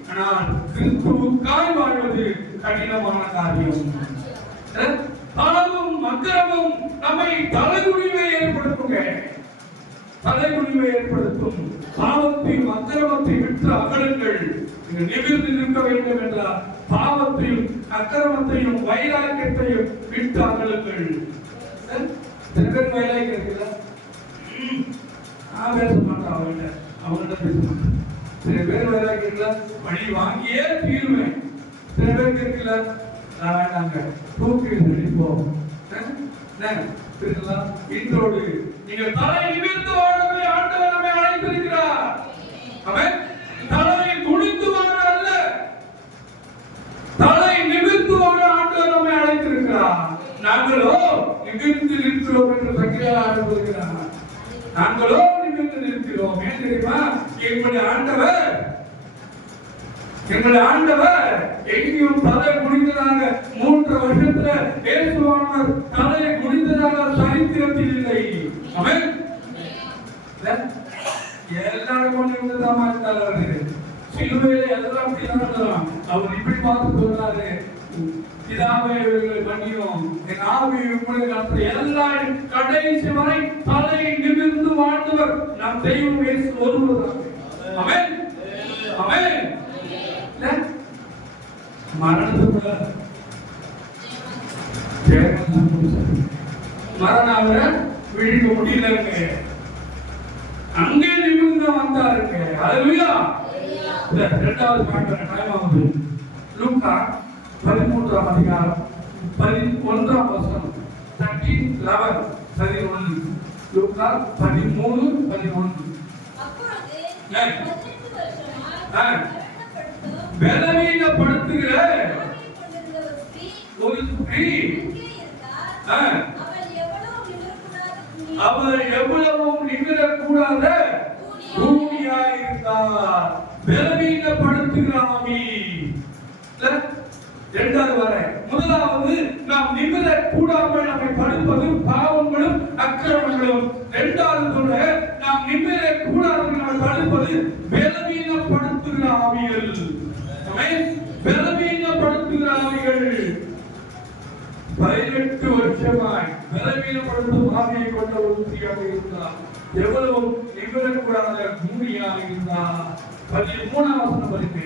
ஆனால் கிறிஸ்துவுக்காய் வாழ்வது கடினமான காரியம். பாவமும் அக்கிரமும் நம்மை தலைகுனிவை ஏற்படுத்தும். பாவத்தையும் அக்கிரமத்தை விட்டு அகலுங்கள். நிமிர்ந்து நிற்க வேண்டும் என்றால் பாவத்தையும் அக்கிரமத்தையும் வைராக்கியத்தையும் விட்டு அகலுங்கள். சில பேர் வைராக்கியம் இருக்குல்ல, நான் பேச மாட்டேன், அவங்கள்ட்ட பேச மாட்டேன். சில பேர் வைராக்கியத்துல பணி வாங்கியே தீருவேன். சில பேருக்கு இருக்குல்ல, நான் வேண்டாங்க, தூக்கி போவோம். இன்றோடு நீங்கள் தலை நிமிர்ந்து வாழவே ஆண்டவர் நம்மை அழைத்திருக்கிறார். அவன் தலை குனிந்து வாழ அல்ல, தலை நிமிர்ந்து வாழ ஆண்டவர் நம்மை அழைத்திருக்கிறார். நாங்களோ நிமிர்ந்து நிற்கிறோம் என்று சங்கிலியார் ஆரம்பிக்கிறார். நாங்களோ நிமிர்ந்து நிற்கிறோம். ஏன் தெரியுமா? எங்களுடைய ஆண்டவர் எங்கேயும் தலை குனிந்ததாக 3 வருஷத்துல இயேசுவானவர் தலையை குனிந்ததாக சரித்திரத்தில் இல்லை. ஆமென். எல்லாரும் நிமிர்ந்ததாமா இருந்தார். அவரு சிலுவையில எல்லாம் அப்படிதான் இருந்தாராம். அவர் இப்படி பார்த்து சொன்னாரு, பிதாவே இவர்களை மன்னியும், என் ஆவி உங்களுடைய காலத்துல எல்லாம் கடைசி வரை தலையை நிமிர்ந்து வாழ்ந்தவர் நம் தெய்வம் இயேசு ஒருவர்தான். ஆமென். ஆமென். மரணத்துக்குள்ள மரணாவில விழிக்க முடியலங்க, அங்கே நிமிர்ந்து வந்தாருங்க. ஹல்லேலூயா. 2வது பாயிண்ட் டைம் ஆகுது. லூக்கா 13ஆம் அதிகாரம் 11ஆம் வசனம். 13:11 லூக்கா 13:11. பலவீனப்படுத்துகிற ஒரு ஸ்திரீ அவர் எவ்வளவும் நிமிரக்கூடாத பூமியாயிருந்தார். பலவீனப்படுத்துகிற ஆவி. 2வது வர முதலாவது நாம் நிமிர கூடாமல் நம்மை தடுப்பது பாவங்களும் அக்கிரமங்களும். 2வது சொல்ற நாம் நிமிர கூடாமல் நம்மை தடுப்பது பலவீனப்படுத்துகிற ஆவிகள். பலவீனப்படுத்துகிற ஆவிகள் 18 வருஷமாய் பலவீனப்படுத்தும் ஆவி ஆவியை கொண்ட ஒரு ஸ்திரீயாக இருந்தார். எவ்வளவு நிமிரக்கூடாத பூமியாக இருந்தார். 13ஆம் வசனம் படித்து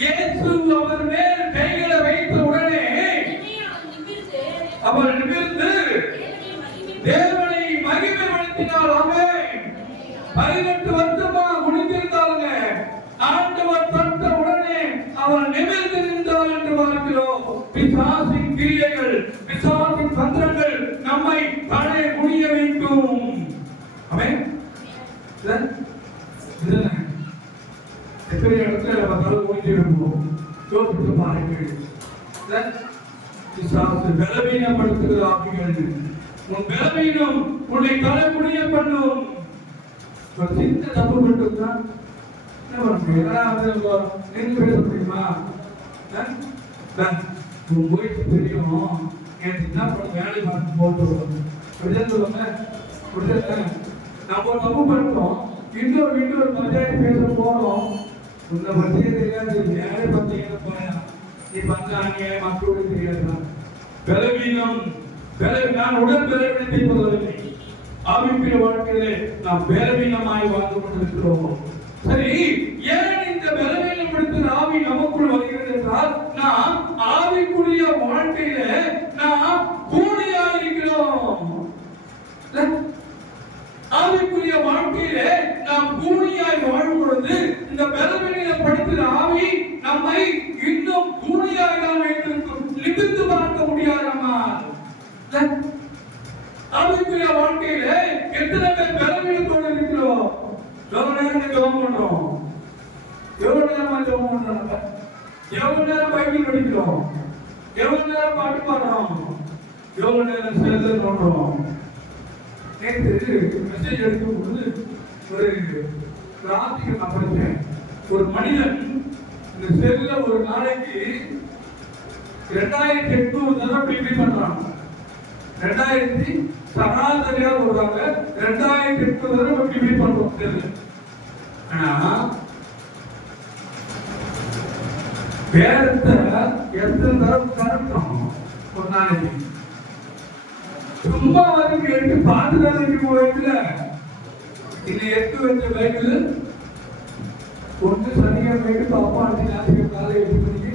இயேசு அவர் மேல் கைகளை வைத்த உடனே அவர் நிமிர்ந்து தேவனை மகிமைப்படுத்தினார். ஆமென். 18 வருஷமா முடிந்திருந்தாங்க. ஆண்டவர் தந்த உடனே அவர் நிமிர்ந்து நின்றார் என்று பார்க்கிறோம். பிசாசின் கிரியைகள், பிசாசின் தந்திரங்கள் நம்மை தடை குனிய வைக்கும். ஆமென். எத்தனை இடத்துல நம்ம தலை குனிஞ்சு இருப்போம். யோசித்து பாருங்கள். பிசாசு பலவீனப்படுத்துகிற ஆவிகள். உன் பலவீனம் உன்னை தலை குனிய பண்ணும். ஒரு சின்ன தப்பு மட்டும்தான் என்ன பண்ணுங்க. நின்று பேச முடியுமா? உன் போயிட்டு தெரியும். எனக்கு என்ன பண்ண வேலை பார்த்து போட்டு அப்படிதான் சொல்லுவாங்க. நம்ம தப்பு பண்ணிட்டோம். இன்னொரு பஞ்சாயத்து பேச போறோம். உன்னை பத்தியே தெரியாது. வேலை பத்தியே போறேன். நீ பண்ண அநியாயம் மக்களோடு தெரியாது. பலவீனம் நான் உடல் பலவீனத்தை சொல்லவில்லை. ஆவிக்குரிய வாழ்க்கையிலே நாம் பலவீனமாய் வாழ்ந்து கொண்டிருக்கிறோம். சரி, ஏன் இந்த பலவீனப்படுத்துகிற ஆவி நமக்குள் வருகிறது என்றால் நாம் ஆவிக்குரிய வாழ்க்கையில நாம் கூலியா இருக்கிறோம். ஆவிக்குரிய வாழ்க்கையில நாம் கூலியாய் வாழும் பொழுது இந்த பலவீனப்படுத்துகிற ஆவி நம்மை இன்னும் கூலியாக தான் வைத்திருக்கும். நிமிர்ந்து பார்க்க முடியாது. நம்ம ஆவிக்குரிய வாழ்க்கையில எத்தனை பேர் பலவீனத்தோடு இருக்கிறோம். எவ்வளவு நேரம் ஜெபம் பண்றோம், எவ்வளவு நேரமா ஜெபம் பண்றாங்க, எவ்வளவு நேரம் பைபிள் படிக்கிறோம், எவ்வளவு நேரம் பாட்டு பாடுறோம், எவ்வளவு நேரம் செல்ல நோண்டுறோம். நேற்று மெசேஜ் எடுக்கும் பொழுது ஒரு ராத்திரி நான் படித்தேன். ஒரு மனிதன் இந்த செல்ல ஒரு நாளைக்கு 2800 தடவை பிபி பண்றான். 2000 சராசரியா சொல்றாங்க. 2800 தடவை பிபி பண்றோம் செல்ல. ஆனா வேறத்தை எத்தனை தடவை கரெக்டும் ஒரு நாளைக்கு? சும்மா வந்து எட்டு பாத்துதான் இருக்கு போயிட்டுல. இந்த 8 வச்ச பைபிள் ஒன்று சனியா போயிட்டு அப்பா அஞ்சு ஞாயிற்று காலை 8 மணிக்கு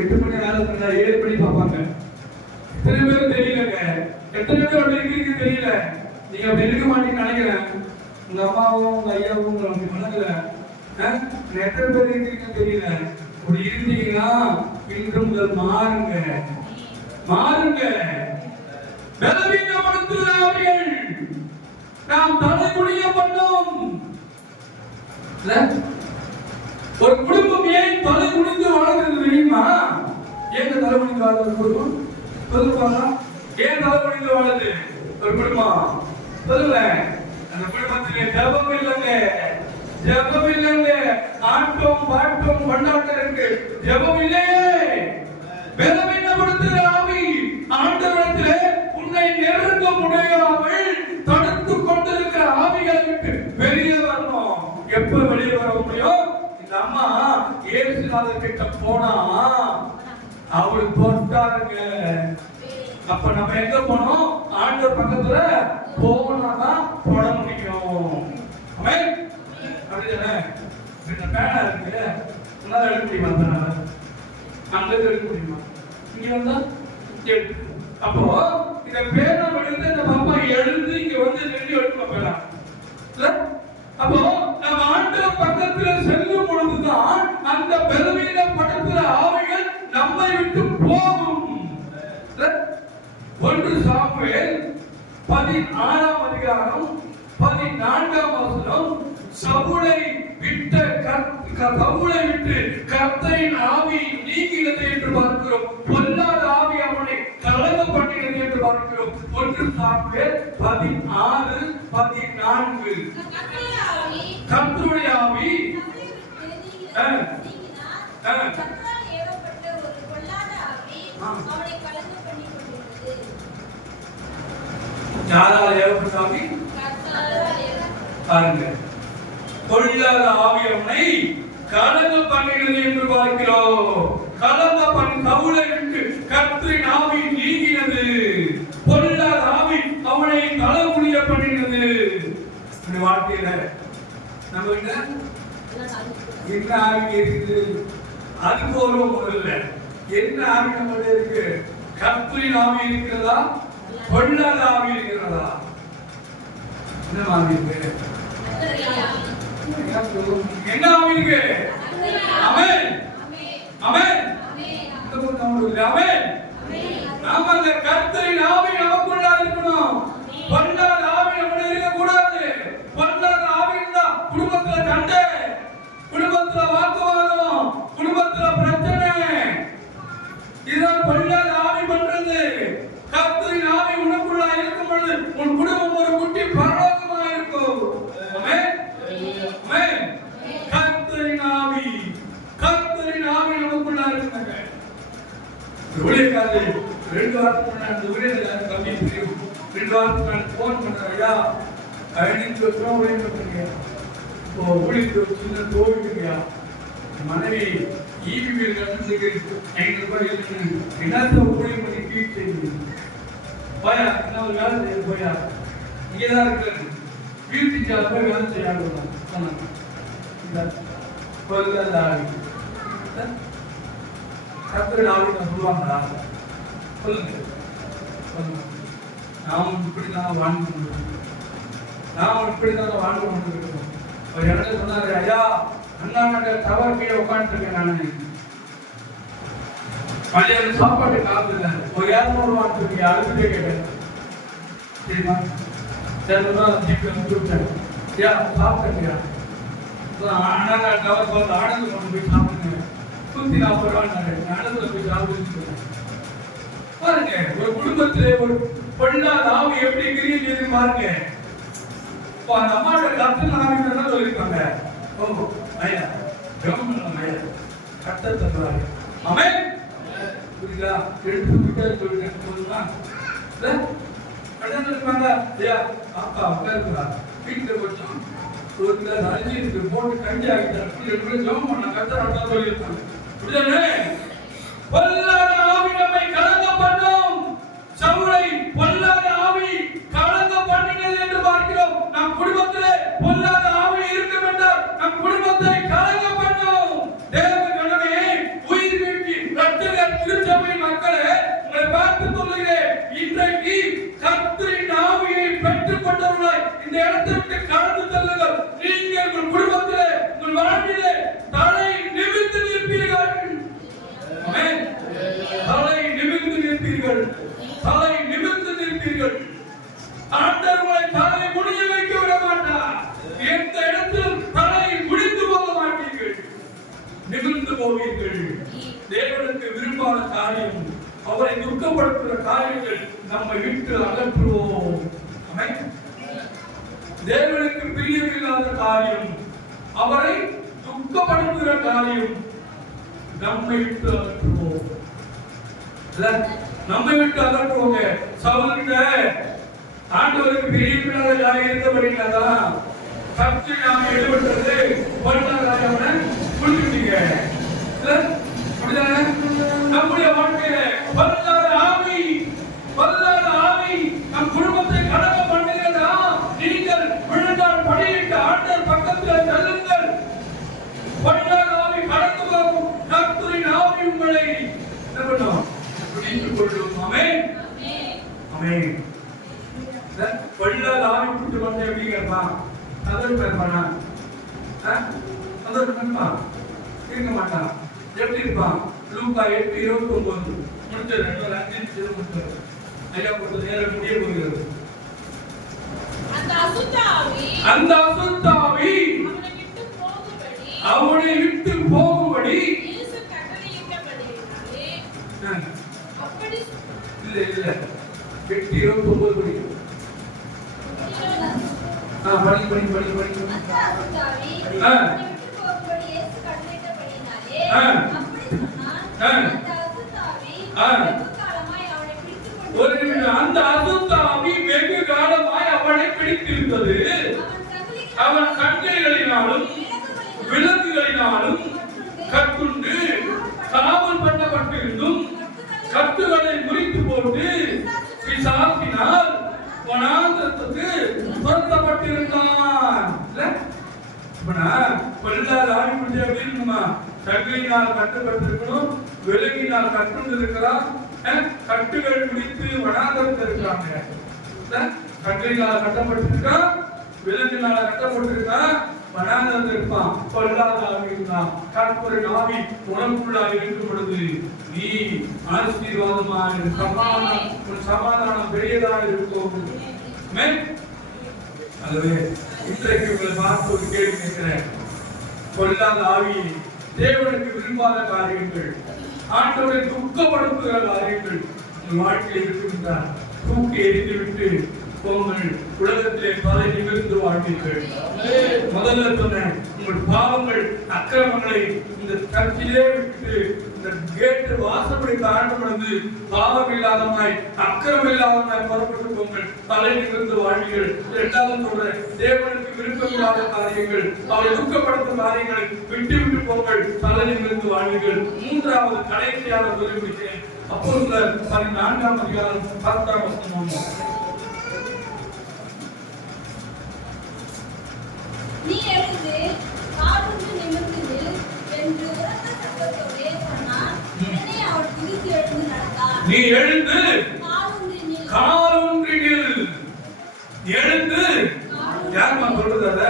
8 மணி நேரம் 7 மணி பார்ப்பாங்க. எத்தனை பேர் தெரியலங்க. எத்தனை பேர் அப்படி இருக்கீங்க தெரியல. நீங்க அப்படி இருக்க மாட்டீங்கன்னு நினைக்கிறேன். உங்க அம்மாவும் உங்க ஐயாவும் உங்களை அப்படி வளர்க்கல. எத்தனை பேர் இருக்கீங்கன்னு தெரியல. அப்படி இருந்தீங்கன்னா இன்று முதல் மாறுங்க. பலவீனப்படுத்துகிற ஆவிகள் நாம் தலை குனிய பண்ணும். ஒரு குடும்பம் ஏன் தலை குனிந்து வாழ்கிறது தெரியுமா? ஏன் தலை குனிந்து வாழ்றது குடும்பம்? சொல்லுவாங்க. ஏன் தலை குனிந்து வாழுது ஒரு குடும்பம்? சொல்லுங்க. அந்த குடும்பத்திலே ஜெபம் இல்லைங்க, ஆட்டம் பாட்டம் கொண்டாட்டம் இருக்கு. ஜெபம் இல்லையே. பலவீனப்படுத்துகிற ஆவி ஆண்டவரிடத்திலே உன்னை நெருங்க முடியாமல் தடுத்துக் கொண்டிருக்கிற ஆவிகளை விட்டு வெளியே வரணும். எப்ப வெளியே வர முடியும்? இந்த அம்மா இயேசுநாதர் கிட்ட போனா அவரு தொட்டாருங்க. அப்ப நம்ம எங்க போனோம்? ஆண்டவர் பக்கத்துல போனாதான் தொட முடியும். அப்படிதானே? இந்த பேனா இருக்கு, உன்னால எடுக்க முடியுமா? அங்க எடுக்க முடியுமா? இங்க வந்தா அப்போ இந்த பேனா எடுத்து இந்த பாப்பா எழுந்து இங்க வந்து நெல்லி எடுக்க பேனா. அப்போ நம்ம ஆண்டவர் பக்கத்துல செல்லும் பொழுதுதான் அந்த பலவீனப்படுத்துகிற ஆவிகள் நம்மை விட்டு போகும். 1 சாமுவேல் 16ஆம் அதிகாரம் 14ஆம் வசனம். சவுலை விட்டு கர்த்தரின் ஆவி நீங்கினது என்று பார்க்கிறோம். பொல்லாத ஆவி அவனை கலங்க பண்ணினது என்று பார்க்கிறோம். 1 சாமுவேல் 16:14. கர்த்தருடைய ஆவி யாரால் ஏவப்பட்ட ஆவி? பாருங்க. பொல்லாத ஆவி அவனை கலங்க பண்ணினது என்று பார்க்கிறோம். கலங்க பண்ணி சவுலை விட்டு கர்த்தரின் ஆவி நீங்கினது. பொல்லாத இந்த வாழ்க்கையில நம்ம கிட்ட என்ன ஆவி இருக்குது? அது போல முதல்ல என்ன ஆவி நம்ம இருக்கு? கர்த்தரின் ஆவி இருக்கிறதா? பொல்லாத ஆவி இருக்கிறதா? என்ன ஆவி இருக்கு? என்ன ஆவி இருக்கு? ஆமென் ஆமென் ஆமென். நாம அந்த கர்த்தரின் ஆவி நமக்குள்ள இருக்கணும். பொல்லாத ஆவி நம்மள இருக்க கூடாது. பொல்லாத ஆவி இருந்தா குடும்பத்துல சண்டை, குடும்பத்துல வாக்குவாதம், குடும்பத்துல பிரச்சனை. இதான் பொல்லாத ஆவி பண்றது. கர்த்தரின் ஆவி உனக்குள்ள இருக்கும் பொழுது உன் குடும்பம் ஒரு குட்டி பரலோகமா இருக்கும். ஆமென் ஆமென். கர்த்தரின் ஆவி நமக்குள்ள இருக்குங்க. ஊழியக்காரர் 2 வாரத்துக்கு முன்னாடி அந்த ஊழியர்கள் கம்மி தெரியும். 2 வாரத்துக்கு நான் போன் பண்றேன், ஐயா 15 வருஷம் ஊழியம் பண்றீங்க, இப்போ ஊழியத்துக்கு சின்ன கோவிலுங்கய்யா, மனைவி ஈவி வீடு கட்டுறதுக்கு 500 ரூபாய் எழுதுன்னு என்னத்த ஊழியம் பண்ணி கீழ் செய்யுங்க போயா, என்ன ஒரு வேலை செய்ய போயா, இங்கேதான் இருக்கிறது வீட்டு போய் வேலை செய்யாது சொன்னாங்க. கர்த்தரின் ஆவி சொல்லுவாங்களா? சொல்லுங்க சொல்லுங்க. நாம் இப்படிதான் வாழ்ந்து கொண்டிருக்கோம். நாம் இப்படிதான் வாழ்ந்து கொண்டிருக்கோம். ஒரு இடத்துல சொன்னாரு, ஐயா அண்ணா டவர் கீழே உட்காந்துருக்கேன் நானு, மதியம் சாப்பாடு காசு இல்லை, ஒரு 200 ரூபா இருக்கீங்க, அழுதுட்டே கேட்டேன். சரிமா ஐயா சாப்பிட்டேன். அண்ணா டவர் பார்த்து ஆனந்து கொண்டு போய் சாப்பிடுங்க, 140 ரூபாய் நடந்து போய் சாப்பிட்டு பாருங்க. ஒரு குடும்பத்திலே ஒரு பொல்லாத ஆவி எப்படி கிரியை செய்து பாருங்க. அந்த அம்மாவோட கர்த்தர் ஆவி தான் சொல்லிருக்காங்க. ஓ ஐயா கவர்மெண்ட் ஐயா கர்த்தர் தருவாரு. ஆமென். புரியுதா? எடுத்து விட்டு சொல்லிட்டேன் சொல்லுமா இல்ல கடன் இருப்பாங்க. ஐயா அப்பா உட்காருங்களா, வீட்டுல கொஞ்சம் ஒரு கிளாஸ் அரிசி போட்டு கஞ்சி ஆகிட்டாரு ஜெபம் பண்ண கர்த்தர் அதான் சொல்லியிருக்காங்க. பொல்லாத ஆவி நம்மை கலங்க பண்ணும். சவுலை பொல்லாத ஆவி கலங்க பண்ணினது என்று பார்க்கிறோம். நம் குடும்பத்திலே பொல்லாத ஆவி இருக்கும் என்றால் நம் குடும்பத்தை கலங்க பண்ணும். தேவ கணமே, உயிர் வீட்டி ரட்சகர் திருச்சபை மக்களே, உங்களை பார்த்து சொல்லுகிறேன், இன்றைக்கு கர்த்தரின் ஆவியை பெற்றுக் கொண்டவர்களாய் இந்த இடத்தை விட்டு கடந்து செல்லுங்கள். நீங்கள் உங்கள் குடும்பத்திலே உங்கள் வாழ்விலே தலை நிமிர்ந்து நிற்பீர்கள். ஆமென். தலை நிமிர்ந்து நிற்பீர்கள். தலை நிமிர்ந்து நிற்பீர்கள். ஆண்டவர் உங்களை தலை குனிய வைக்க விட மாட்டார். எந்த இடத்திலும் தலை குனிந்து போக மாட்டீர்கள், நிமிர்ந்து போவீர்கள். தேவனுக்கு விரும்பாத காரியம், அவரை துக்கப்படுத்துகிற காரியங்கள் நம்மை விட்டு அகற்றுவோம். ஆமென். தேவனுக்கு பிரியமில்லாத காரியம், அவரை துக்கப்படுத்துகிற காரியம் நம்மை விட்டு அகற்றுவோம். நம்மை விட்டு அகற்றுவோங்க. சவுல்கிட்ட ஆண்டவருக்கு பிரியமில்லாத காரியம் இருந்தபடினாதான் கர்த்தர் நாம ஈடுபட்டது. பொல்லாதவனை குளிச்சுட்டீங்க. நம்முடைய வாழ்க்கையில பொல்லாத ஆவி நம் குடும்பத்தை கடமை பண்ணுகிறதா? நீங்கள் விழுந்தால் படியிட்டு ஆண்டவர் பக்கத்தில் செல்லுங்கள். பொல்லாத ஆவி கடந்து போகும். கர்த்தரின் ஆவி உங்களை என்ன பண்ணும்? பிடித்துக் கொள்ளும். ஆமென் ஆமென். பொல்லாத ஆவி பிடித்து கொண்டு எப்படி கேட்பான்? அதற்கு இருப்பானா? அதற்கு இருப்பான்? இருக்க மாட்டான். எப்படி இருப்பான்? லூக்கா 8:29 முடிச்சது. 5 முடிச்சது. ஐயா கொடுத்த நேரம் முடிய போகிறது. அந்த அசுத்த ஆவி அவனை விட்டு போகும்படி இயேசு கட்டளையிட்டபடியினாலே இல்ல 8:29 படி. படி. அந்த அசுத்த ஆவி அவனை விட்டு போகும்படி இயேசு கட்டளையிட்டபடியினாலே அப்படி சொன்னான். அந்த அசுத்த ஆவி அந்த அசுத்த ஆவி வெகு காலமாய் அவனை பிடித்திருந்தது. அவன் கண்களினாலும் விலங்குகளினாலும் கட்டுண்டு காவல் பண்ணப்பட்டிருந்தும் கட்டுகளை முறித்து போட்டு பிசாசினால் வனாந்திரத்துக்கு துரத்தப்பட்டிருந்தான். பொல்லாத ஆவிக்குரிய அப்படின்னா சங்கிலினால் கட்டப்பட்டிருக்கணும், விலங்கினால் கட்டுண்டு இருக்கிறான், கட்டுகள் பிடித்து வனாந்திரத்தில் இருக்காங்க. சங்கிலினால் கட்டப்பட்டிருக்கா, விலங்கினால கட்டப்பட்டிருக்கா, வனாந்திரத்தில் இருப்பான். பொல்லாத ஆவி இருந்தான். கற்பொரு ஆவி உனக்குள்ளாக இருக்கும் பொழுது நீ ஆசீர்வாதமாக சமாதானம் பெரியதாக இருக்கும். அதுவே இன்றைக்கு உங்களை பார்த்து ஒரு கேள்வி கேட்கிறேன். பொல்லாத ஆவி, தேவனுக்கு விரும்பாத காரியங்கள், ஆண்டவரை துக்கப்படுத்துகிற காரியங்கள் உங்கள் வாழ்க்கையில் இருக்கின்றார். தூக்கி எரிந்துவிட்டு போங்கள், உலகத்திலே பல நிமிர்ந்து வாழ்வீர்கள். முதல்ல சொன்னேன், உங்கள் பாவங்கள் அக்கிரமங்களை இந்த கட்சியிலே விட்டு இந்த கேட்டு வாசப்படி தாண்டப்படுது. பாவம் இல்லாதவனாய் அக்கிரமம் இல்லாதவனாய் புறப்பட்டு போங்கள், தலை நிமிர்ந்து வாழ்வீர்கள். இரண்டாவது சொல்றேன், தேவனுக்கு விருப்பமில்லாத காரியங்கள், அவரை துக்கப்படுத்தும் காரியங்களை விட்டு விட்டு போங்கள், தலை நிமிர்ந்து வாழ்வீர்கள். மூன்றாவது கடைசியாக சொல்லி முடிக்கிறேன். அப்போஸ்தலர் 14ஆம் அதிகாரம் 10ஆம் வசனம். நீ எழுந்து காலொன்று நிமிர்ந்து நில் என்று உரத்த சத்தத்தோடே சொன்னார். உடனே அவர் குதித்து எழுந்து நடந்தார். நீ எழுந்து காலொன்று நில். எழுந்து யாருமா சொல்றது? அத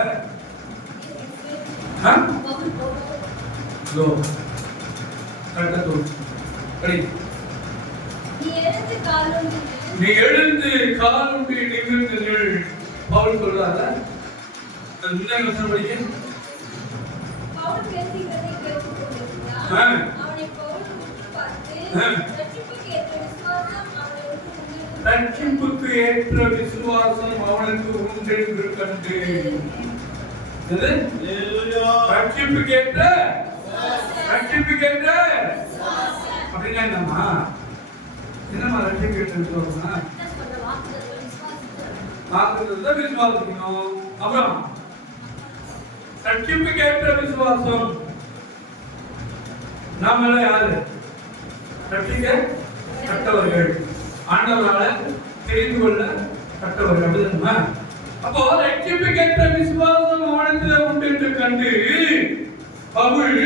நீ எழுந்து காலொன்று நிமிர்ந்து நில். பவுல் சொல்றாங்க. முன்னாடி வசனம் படிங்க. பவுல் பேசுகிறதை கேட்டுக் கொண்டிருந்தார். அவனை பவுல் உற்று பார்த்து, ரட்சிப்புக்கு ஏற்ற விசுவாசம் அவனுக்கு உண்டென்று கண்டு. ரட்சிப்புக்கு ஏற்ற அப்படின்னா என்னம்மா? என்னம்மா ரட்சிப்புக்கு ஏற்ற விசுவாசம்னா? வாக்குத்தத்தத்தை விசுவாசிக்கணும். அப்புறம் ரட்சிப்புக்கு ஏற்ற விசுவாசம். நாம யாரு? ரட்சிக்கப்பட்டவர்கள், ஆண்டவரால தெரிந்து கொள்ள கட்டவர்கள். அப்படிதானே? அப்போ ரட்சிப்புக்கு ஏற்ற விசுவாசம் அவனிடத்தில் உண்டு என்று கண்டு பவுல்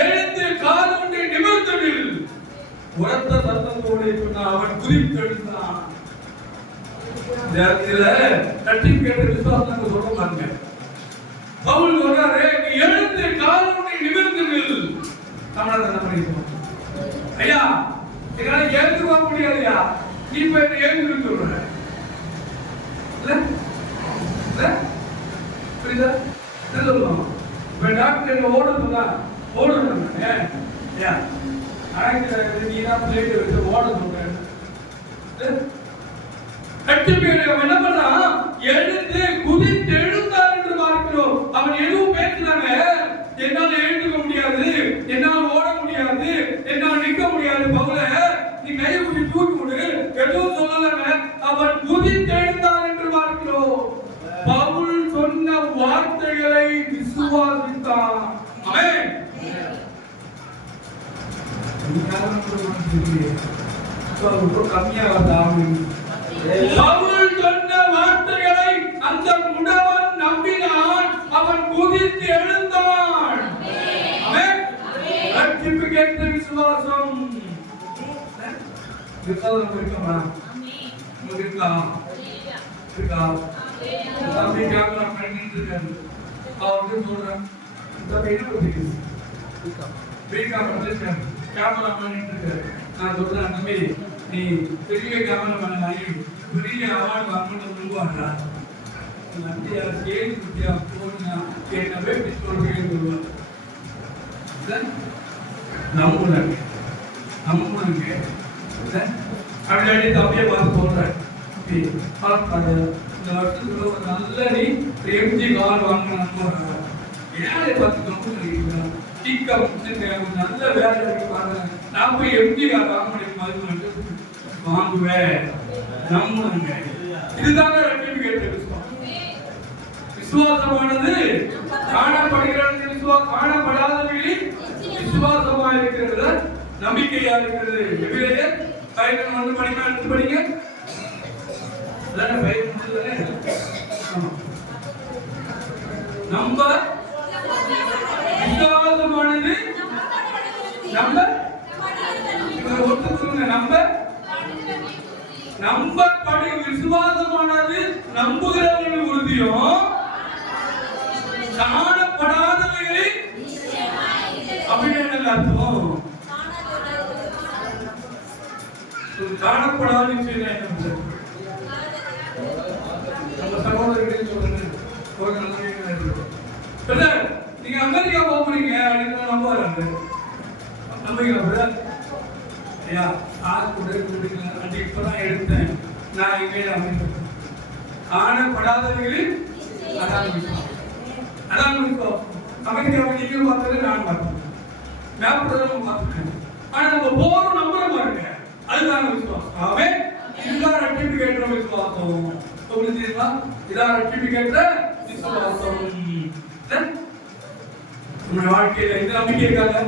எழுந்து காலொன்று நிமிர்ந்து நில். உரத்த சத்தத்தோடு சொன்ன அவன் குதித்தெழுந்தான். ரட்சிப்புக்கு விசுவாசம் சொல்ல பாருங்க. பவுல் சொல்றாரு, நீ எழுந்து காலொன்று நிமிர்ந்து நில். தமிழர் என்ன பண்ணிருக்கோம்? ஐயா, என்னால எழுந்து போக முடியாதுயா, நீ போய் எழுந்து சொல்ற. புரியுதா? என்ன சொல்லுவாங்க? இப்ப டாக்டர் ஓடுறதுதான் ஓடுறேன். நீ தான் பிளேட் வச்சு ஓட சொல்றேன். என்ன பண்றான்? எழுந்து குதித்து எழுந்தார் என்று பார்க்கிறோம். அவன் எதுவும் பேசினாங்க, என்னால எழுந்துக்க முடியாது, என்னால் ஓட முடியாது, என்னால் நிற்க முடியாது. பவுல, நீ கையை குடி தூக்கி விடு, எதுவும் சொல்லலங்க. அவன் குதித்து எழுந்தார் என்று பார்க்கிறோம். பவுல் சொன்ன வார்த்தைகளை விசுவாசித்தான். ஆமென். கம்மியா பவுல் சொன்ன வார்த்தைகளை அந்த முடவன் நம்பினான். அவன் குதித்து எழுந்தான். ரட்சிப்புக்கு ஏற்ற விசுவாசம். விசுவாசம் இருக்குமா? இருக்கா? இருக்கா? தம்பி கேமரா பண்ணிட்டு இருக்காரு. அவருக்கு சொல்றேன், தம்பி என்ன பண்ணிட்டு கேமரா பண்ணிட்டு இருக்காரு. நான் சொல்றேன், தம்பி நீ பெரிய கேமராமேன் ஆகி பெரிய அவார்டு வாங்கணும்னு சொல்லுவாங்க. நம்பியா கேள்வி குட்டியா போனா என்னவே சொல்றேன்னு சொல்லுவாங்க. நம்புனாங்க அப்படி தம்பியை பார்த்து சொல்றேன், இந்த வருஷத்துல ஒரு நல்ல நீ எம்ஜி கார் வாங்கணும். ஏழை பார்த்து நம்புறீங்களா? நல்ல வேலை பாருங்க, நான் போய் எம்ஜி கார் வாங்க முடியும் வாங்குவேன். நம்புங்க. இதுதாங்க ரட்சிப்புக்கு விசுவாசமானது. காணப்படுகிறது காணப்படாதவர்களில் விசுவாசமா இருக்கிறது, நம்பிக்கையா இருக்கிறது. எபிரேயர் 11 படிங்க. அதான் பையன் முடியல. நம்ம விசுவாசமானது நம்ம ஒத்துக்கொள்ளுங்க. நம்பப்படி விசுவாசமானது நம்புகிறவர்கள் உறுதியும் காணப்படாதவைகளில் அப்படின்னு என்ன அர்த்தம்? காணப்படாத என்ன நம்ம சகோதரர்களே சொல்லுங்க. நீங்க அமெரிக்கா போக போறீங்க அப்படின்னு நம்ப வராங்க. நம்பிக்கை ஐயா இப்பதான் எடுத்தேன் நான் எங்கே அமைந்தேன். காணப்படாதவர்களில் அதான் விசுவாசம். அமெரிக்காவை நீங்களும் பார்த்தது நான் பார்த்தேன், மேற்படுறதும் பார்த்துட்டேன். ஆனா நம்ம போறோம் நம்புற பாருங்க, அதுதான் விசுவாசம். ஆகவே இதுதான் ரட்சிப்பு கேட்கிற விசுவாசம். புரிஞ்சுங்களா? இதான் ரட்சிப்பு கேட்கிற விசுவாசம். நம்ம வாழ்க்கையில இந்த நம்பிக்கை இருக்காங்க.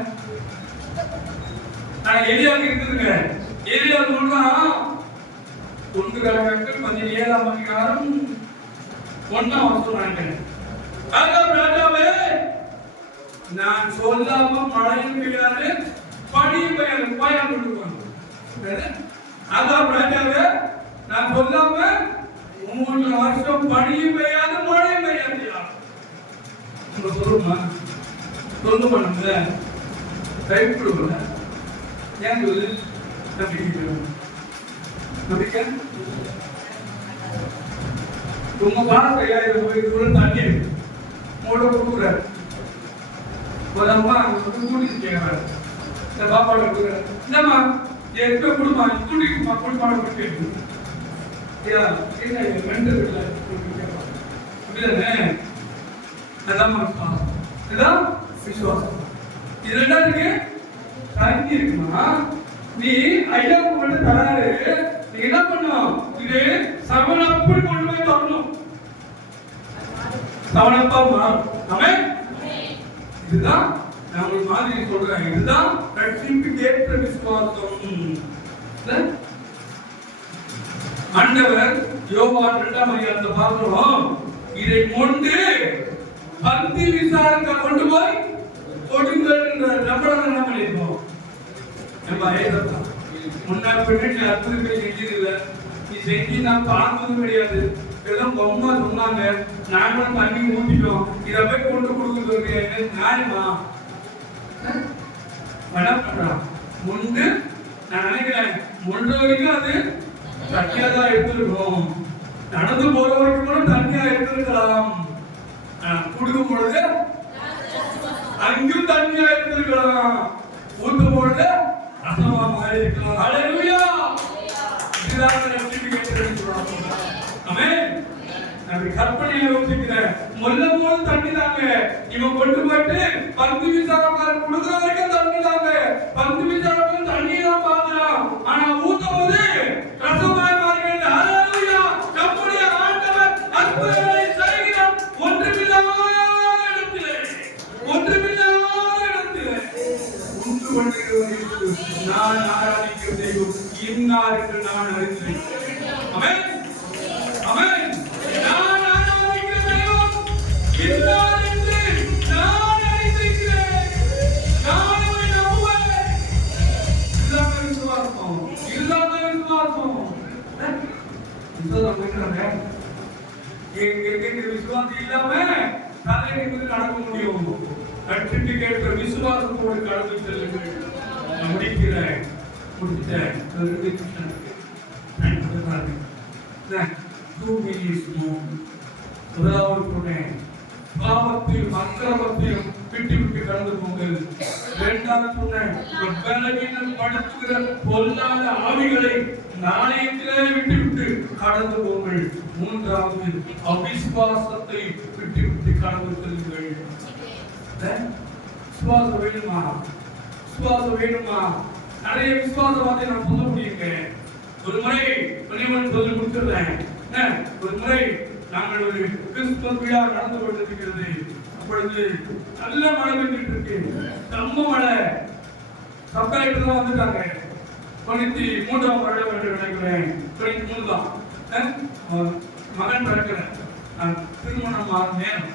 நான் எலியாவுக்கு இருக்குதுங்க. எலியா சொல்றா 1 ராஜாக்கள் 17ஆம் அதிகாரம் 1ஆம் வசனம் நினைக்கிறேன். ராஜாவே நான் சொல்லாம மழையும் பெய்யாது பனியும் பெய்யாது பாயம் கொடுப்பாங்க. அதான் ராஜாவே நான் சொல்லாம 3 வருஷம் பனியும் பெய்யாது மழையும் பெய்யாது. சொல்லுமா சொல்ல பண்ணுங்க கைப்பிடுங்க. ஏன் சொல்லு நம்பிக்கை உங்க பாரத்தையா தண்ணி மூட கொடுக்குறாரு. ஒரு அம்மா கூட்டிட்டு கேட்கிறாரு, இந்த பாப்பாட கொடுக்குறாரு, இந்தம்மா எப்ப குடும்பமா கூட்டிட்டு குடும்பமான கொடுத்து ரெண்டு அப்படிதானே? அதான் இதுதான் விசுவாசம். இது ரெண்டாவது தண்ணி இருக்குமா, நீ ஐயாவுக்கு மட்டும் தராரு, நீ என்ன பண்ணும், இது சவனப்பு கொண்டு போய் தரணும், சவனப்பா மாறும். ஆமென். இதுதான் நான் ஒரு மாதிரி சொல்றேன், இதுதான் ரட்சிப்புக்கு ஏற்ற விசுவாசம். ஆண்டவர் யோவான் 2ஆம் அதிகாரத்துல பார்க்கிறோம், இதை கொண்டு பந்தி விசாரங்க கொண்டு போய் கொடுங்கள் என்ற நம்பளம் என்ன பண்ணிருக்கோம். நம்ம ஏதத்தான் முன்ன பின்னாடி அற்புதமே செஞ்சதில்லை, நீ செஞ்சு நான் பார்த்ததும் கிடையாது, ஏதோ பொம்மா சொன்னாங்க, நாங்களும் தண்ணி ஊற்றிட்டோம், இதை போய் கொண்டு கொடுக்குறது நியாயமா? என்ன பண்றான் முண்டு? நான் நினைக்கிறேன் முண்டு வரைக்கும் அது தண்ணியா தான் எடுத்துருக்கோம், நடந்து போற வரைக்கும் கூட தண்ணியா எடுத்திருக்கலாம், குடுக்கும் பொழுது அங்கும் தண்ணியா எடுத்திருக்கலாம், ஊத்தும் பொழுது ரசமா மாறி இருக்கலாம். ஹல்லேலூயா. இதுதான் ரட்சிப்பு கேட்கிற விசுவாசம். ஆமென். நான் கற்பனையை யோசிக்கிறேன், முல்ல தண்ணி தாங்க, இவன் கொண்டு போயிட்டு பந்து விசாரக்காரன் கொடுக்குற வரைக்கும் தண்ணி தாங்க, பந்து விசாரக்காரன் தண்ணி தான் பாக்குறான், ஆனா ஊத்தும் போது ரசமாய் மாறுகிறது. ஹல்லேலூயா. நம்முடைய ஆண்டவர் அற்புதங்களை செய்கிறார். ஒன்றுமில்லாத இடத்திலே உண்டு கொண்டிருக்கிற நான் ஆராதிக்கும் தெய்வம் இன்னார் என்று நான் அறிந்திருக்கிறேன். ஆமென். ஆமென். நான் ஆராதிக்கிற தெய்வம் இன்னார் என்று நான் அறிந்திருக்கிறேன். நான் அவரை நம்புவேன். இதுதான் விசுவாசம். இதுதான் விசுவாசம். இதுதான் வைக்கிறாங்க. எங்க விசுவாசம் இல்லாம தலை நிமிர்ந்து நடக்க முடியும். ரட்சிப்பு கேட்கிற விசுவாசத்தோடு கடந்து செல்லுங்கள். முடிக்கிறேன், முடிச்சிட்டேன். முதலாவது சொன்னேன், பாவத்தையும் அக்கிரமத்தையும் விட்டு விட்டு கடந்து போங்கள். இரண்டாவது சொன்னேன், பலவீனம் படுத்துகிற பொல்லாத ஆவிகளை நாணயத்திலே விட்டு விட்டு கடந்து போங்கள். மூன்றாவது அவிசுவாசத்தை விட்டு விட்டு கடந்து செல்லுங்கள். விசுவாசம் வேணுமா? விசுவாசம் வேணுமா? நிறைய விசுவாசவாதை நான் சொல்ல முடியுங்க. ஒரு முறை சொல்லி முடிச்சிடுறேன். ஒரு முறை நாங்கள் ஒரு கிறிஸ்துவ விழா நடந்து கொண்டிருக்கிறது. அப்பொழுது நல்ல மழை பெஞ்சிட்டு இருக்கு, ரொம்ப மழை. சப்ளைட்டு தான் வந்துட்டாங்க. 93ஆம் வருடம் என்று நினைக்கிறேன், 93 தான். மகன் பிறக்கிற நான் திருமணம் ஆகும் நேரம்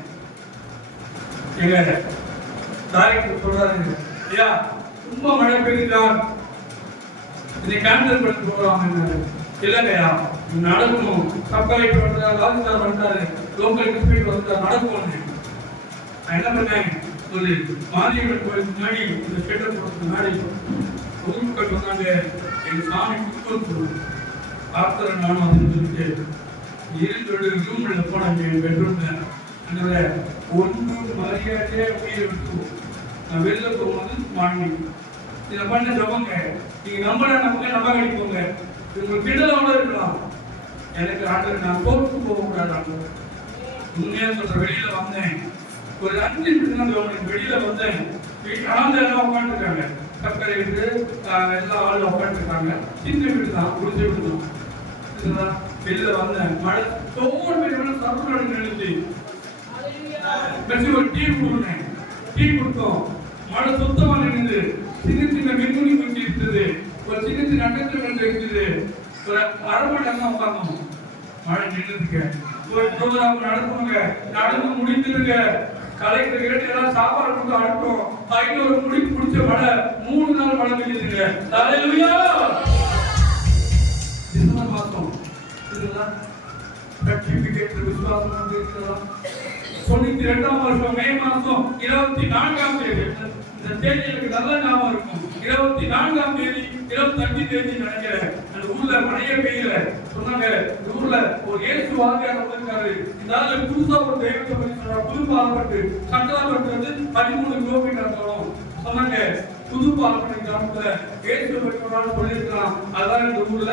எங்க டைரக்டர் சொல்றாரு, ஐயா ரொம்ப மழை பெய்யுதான், இதை கேன்சல் பண்ணி போறாங்க. இல்லைங்கய்யா நடக்கணும், சப்கலெக்டர் வந்தாரு, ராஜ்தார் வந்தாரு, லோக்கல் டிஸ்ட்ரிக்ட் வந்தாரு, நடக்கணும். நான் என்ன பண்ணேன், ஒரு மாரியம்மன் கோயில் முன்னாடி இந்த ஷெட்டர் போடுறதுக்கு முன்னாடி பொதுமக்கள் சொன்னாங்க, எங்க சாமி குடும்பம் ஆத்தர் நானும் அப்படின்னு சொல்லிட்டு 2 ரூம்ல போனாங்க. என் பெட்ரூம்ல அந்த ஒன்று மரியாதையா உயிரை விட்டு நான் வெளில போகும்போது வாங்கி இதை பண்ண ஜபங்க. நீங்க நம்ப கழிப்போங்க, உங்களுக்கு கிண்டலோட இருக்கலாம். எனக்கு ஆண்டு நான் கோர்ட்டு போக கூடாது. உண்மையா சொல்ற, வெளியில வந்தேன் ஒரு 5 நிமிஷம் தான் வெளியில வந்தேன். ஆண்டு எல்லாம் உட்காந்துருக்காங்க, சர்க்கரை விட்டு எல்லா ஆளும் உட்காந்துருக்காங்க. சின்ன வீடு தான், குடிசை வீடு தான். வெளியில வந்தேன், மழை தோடு சர்க்கரை நினைச்சு ஒரு டீ கொடுத்தேன். டீ கொடுத்தோம், மழை சுத்தமா நின்றுது. சின்ன சின்ன மின்முனி குச்சி இருந்தது, ஒரு சின்ன சின்ன நட்சத்திரம் இருக்குது. ஒரு 1/2 மணி நேரம் உட்காந்தோம், மழை நின்றுதுங்க. ஒரு ப்ரோக்ராம் நடத்துவாங்க, நடந்து முடிந்துருங்க. கலைஞர் கேட்டு எல்லாம் சாப்பாடு கொடுத்து அனுப்போம். 500 முடிப்பு பிடிச்ச மழை 3 நாள் மழை பெய்யுதுங்க. ஹல்லேலூயா. டிசம்பர் மாசம் இதுதான் சர்டிபிகேட் விசுவாசம் வந்திருக்கிறதா? 92ஆம் வருஷம் மே மாசம் 24ஆம் தேதி, இந்த தேதி எனக்கு நல்ல ஞாபகம் இருக்கும். 24ஆம் தேதி 25 தேதி நினைக்கிறேன். அந்த ஊர்ல மழையே பெய்யல. சொன்னாங்க ஊர்ல ஒரு இயேசு வாதியார் வந்திருக்காரு, இந்த ஆளு புதுசா ஒரு தெய்வத்தை பத்தி சொல்றாரு. புதுப்பாலப்பட்டு சங்கராபட்டு வந்து 13 கிலோமீட்டர் தூரம். சொன்னாங்க புதுப்பாலப்பட்டு கிராமத்துல இயேசு பற்றி ஒரு நாள் சொல்லியிருக்கலாம். அதான் இந்த ஊர்ல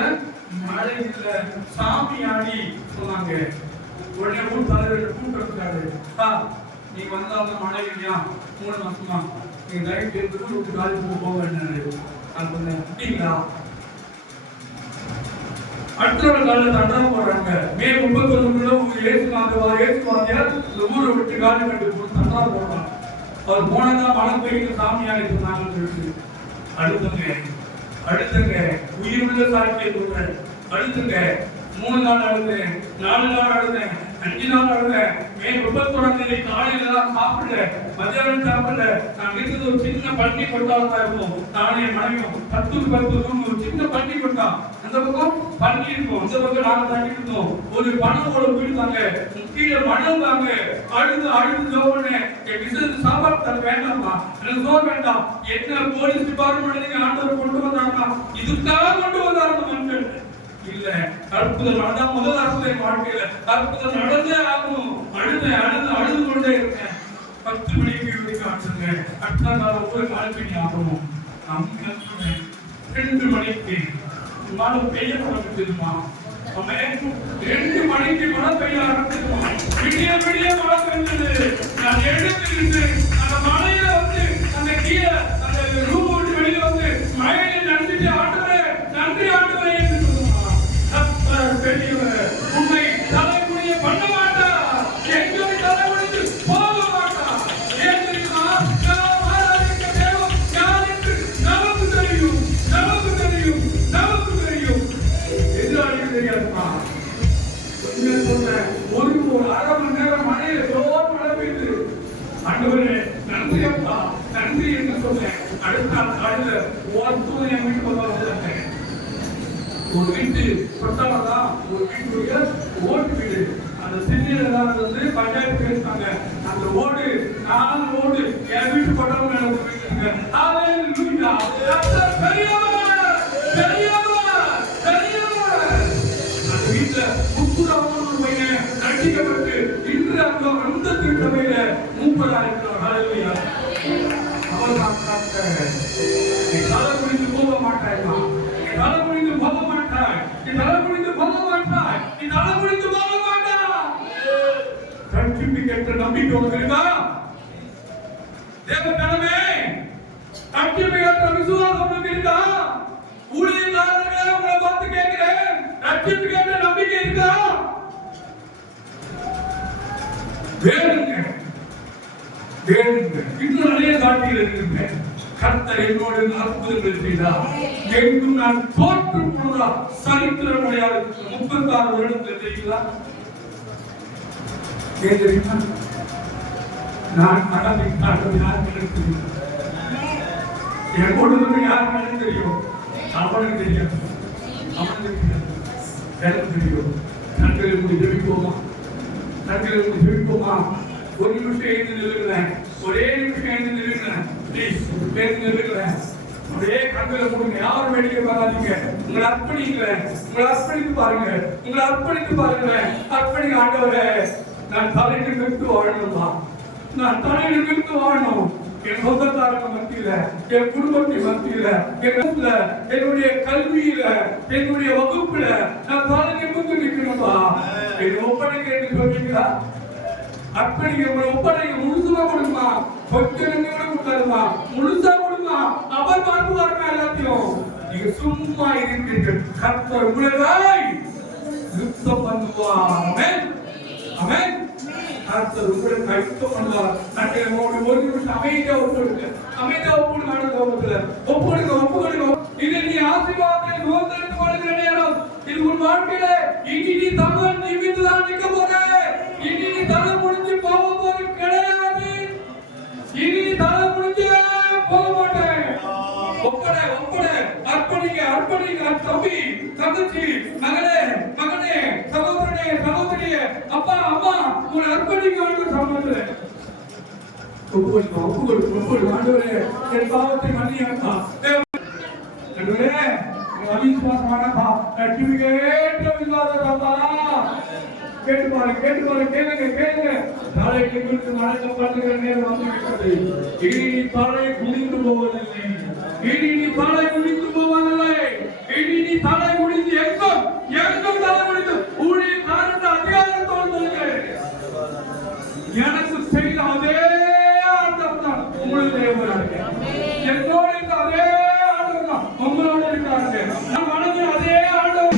மழை இல்ல, சாமி ஆடி சொன்னாங்க. உடனே ஊர் தலைவர் கூப்பிட்டு, நீங்க வந்தாலும் மழை இல்லையா 3 மாசமா, நீங்க நைட் எடுத்து காலி போக வேண்டாம். நான் சொன்னேன், அப்படிங்களா? அடுத்த காலையில் தண்டனை போடுறாங்க. மே 31 ஏசுவாதியார் இந்த ஊரை விட்டு காலி கட்டி போட்டு தண்டனை போடுறாங்க. அவர் போனதான் மழை பெய்யுது சாமியார் சொன்னாங்கன்னு சொல்லிட்டு அடுத்துங்க உயிருள்ள சாட்சியை சொல்றேன். அடுத்துங்க 3 நாள் அழுதேன், 4 நாள் அழுதேன், 5 நாள் அழுதேன். மே 31ஆம் தேதி காலையில தான் சாப்பிடல, மத்தியானம் சாப்பிடல. நான் இருக்கிறது ஒரு சின்ன பள்ளி கொட்டால தான் இருக்கும். நானே மனைவியும் 10 ரூம், ஒரு சின்ன பள்ளி கொட்டா. அந்த பக்கம் பள்ளி இருக்கும், அந்த பக்கம் நாங்க தண்ணி இருந்தோம். ஒரு பணவோட வீடு தாங்க, கீழே மணல் தாங்க. அழுது ஜோபனே, என் பிசினஸ் சாப்பாடு தர வேண்டாமா, எனக்கு சோறு வேண்டாம். என்ன போலீஸ் டிபார்ட்மெண்ட் ஆண்டவர் கொண்டு வந்தாங்கன்னா இதுக்காக கொண்டு வந்தாங்க மக்கள் இல்ல. அற்புதம் நடந்தா முதல் அற்புதம் வாழ்க்கையில அற்புதம் நடந்தே ஆகணும். அழுது கொண்டே இருக்கேன். 10 மணிக்கு வரைக்கும் ஆச்சுங்க. அடுத்த நாள் ஒவ்வொரு காலப்பணி ஆகணும். 2 மணிக்கு மழை பெய்ய ஆரம்பிச்சிருமா? 2 மணிக்கு மழை பெய்ய ஆரம்பிச்சிருமா? விடிய மழை பெய்யுது. நான் எழுந்திருந்து அந்த மழையில வந்து அந்த கீழே அந்த ரூம் விட்டு வெளியில வந்து மழையில நன்றிட்டு ஆண்டவரே நன்றி ஆண்டவரே என்று சொல்லுமா? பெரியவர் உண்மை தலைமுடிய பண்ண மாட்டா, எங்களை தலைமுடித்து போக மாட்டா. ஏன் தெரியுமா? யார் என்று நமக்கு தெரியும். எதிராளிக்கு தெரியாதுமா. ஒரு 1/2 மணி நேரம் மழையில ஜோர் மழை பெய்யுது. ஆண்டவரே நன்றி அப்பா, நன்றி என்று சொன்னேன். அடுத்த காலையில ஒருத்தரும் என் வீட்டு வந்தாங்க. ஒரு வீட்டு கொட்டாலதான், ஒரு வீட்டுடைய ஓட்டு வீடு. அந்த சிறியதான் வந்து பஞ்சாயத்து பேசினாங்க. அந்த ஓடு 4 ஓடு என் வீட்டு கொட்டால மேல போயிட்டு. அந்த வீட்டுல முத்துராமன் பையன் ரட்சிக்கப்பட்டு இன்று அந்த திருச்சபையில மூப்பராக இருக்கிறார். அவர் தான் தலை குடிந்து போக மாட்டாய்மா, தலை குடிந்து போக மாட்டாய், தலை குடிந்து போக மாட்டாய், தலை குடிந்து போக மாட்டாய். சர்டிபிகேட் நம்பிக்கை உனக்கு இருக்கா? தேவக்கணமே சர்டிபிகேட் விசுவாசம் உனக்கு இருக்கா? ஊழியக்காரர்களே உங்களை பார்த்து கேட்கிறேன், சர்டிபிகேட் நம்பிக்கை இருக்கா? வேணுங்க. இன்னும் நிறைய சாட்சிகள் இருக்குங்க. கர்த்தர் என்னோடு அற்புதங்கள் செய்தார். என்றும் நான் தோற்று போனதா சரித்திரம் கிடையாது. 36 வருடத்தில் தெரியுங்களா? ஏன் தெரியுமா? நான் கடமை காட்டும் யாருக்கு தெரியும்? என் கொடுத்து யாருக்கு தெரியும்? அவனுக்கு தெரியும். அவனுக்கு தெரியும். எனக்கு தெரியும். கண்களை மூடி ஜெபிப்போமா? கண்களை மூடி ஜெபிப்போமா? ஒரு நிமிஷம் எழுந்து நில்லுங்களேன். ஒரே நிமிஷம் எழுந்து நில்லுங்களேன். ப்ளீஸ் எழுந்து நில்லுங்களேன். அப்படியே கண்களை மூடுங்க. யாரும் வேடிக்கை பார்க்காதீங்க. உங்களை அர்ப்பணிங்களேன். உங்களை அர்ப்பணித்து பாருங்க. உங்களை அர்ப்பணித்து பாருங்களேன். அர்ப்பணிங்க. ஆண்டவரே, நான் தலையை நிமிர்ந்து வாழணுமா? நான் தலையை நிமிர்ந்து வாழணும். என் சொந்தக்காரங்க மத்தியில, என் குடும்பத்தின் மத்தியில, என்னுடைய கல்வியில, என்னுடைய வகுப்புல நான் தலை நிமிர்ந்து நிற்கணுமா? என் ஒப்படைக்க என்று சொல்றீங்களா? அர்ப்பணிக்க உங்களை ஒப்படைக்க முழுசுமா கொடுமா? கொஞ்சம் கூட கொடுத்தாருமா? முழுசா கொடுமா? அவர் பார்த்துவாருமா எல்லாத்தையும்? நீங்க சும்மா இருக்கிறீர்கள். கர்த்தர் உங்களாய் யுத்தம் பண்ணுவார். ஆமென். ஆமென். கர்த்தர் உங்களை யுத்தம் பண்ணுவார். நன்றியோடு ஒரு நிமிஷம் அமைதியா ஒப்புடுங்க. அமைதியா ஒப்புடுங்க. ஆண்டவரத்துல ஒப்புடுங்க. ஒப்புடுங்க. இது நீ ஆசீர்வாதத்தை சுதந்திரத்து வாழ்கிற நேரம். இது உன் வாழ்க்கையில இனி நீ தமிழ் நிமிந்து தான் நிற்க போற. இனி நீ தலை முடிஞ்சு போக போற கிடையாது. இனி நீ தலை முடிஞ்சு போக மாட்டேன். ஒப்பட ஒப்பட அர்ப்பணிங்க. அர்ப்பணிங்க. தம்பி, தங்கச்சி, மகளே, மகனே, சகோதரனே, சகோதரியே, அப்பா, அம்மா, உன் அர்ப்பணிக்க வேண்டும். சகோதரே, ஒப்புக்கொடு. ஆண்டவரே, என் பாவத்தை மன்னியப்பா. ஆண்டவரே, அவிசுவாசமானப்பா, கேட்ட விசுவாசப்பா. கேட்டு பாருங்க. கேளுங்க. நாளைக்கு குறித்து நடக்கப்படுகிற நேரம் வந்துவிட்டது. இனி நீ தலை குனிந்து போவதில்லை. இனி நீ தலை குனிந்து எங்கும் தலை குனிந்து ஊழிய காரணத்தை அதிகாரத்தோடு சொல்கிறேன். எனக்கு செய்த அதே ஆட்டம் தான் உங்களுக்கு தேவைப்படுறாங்க. என்னோட இருந்த அதே ஆட்டம் தான் உங்களோட இருக்கிறாங்க. நான் மனதில் அதே ஆட்டம்.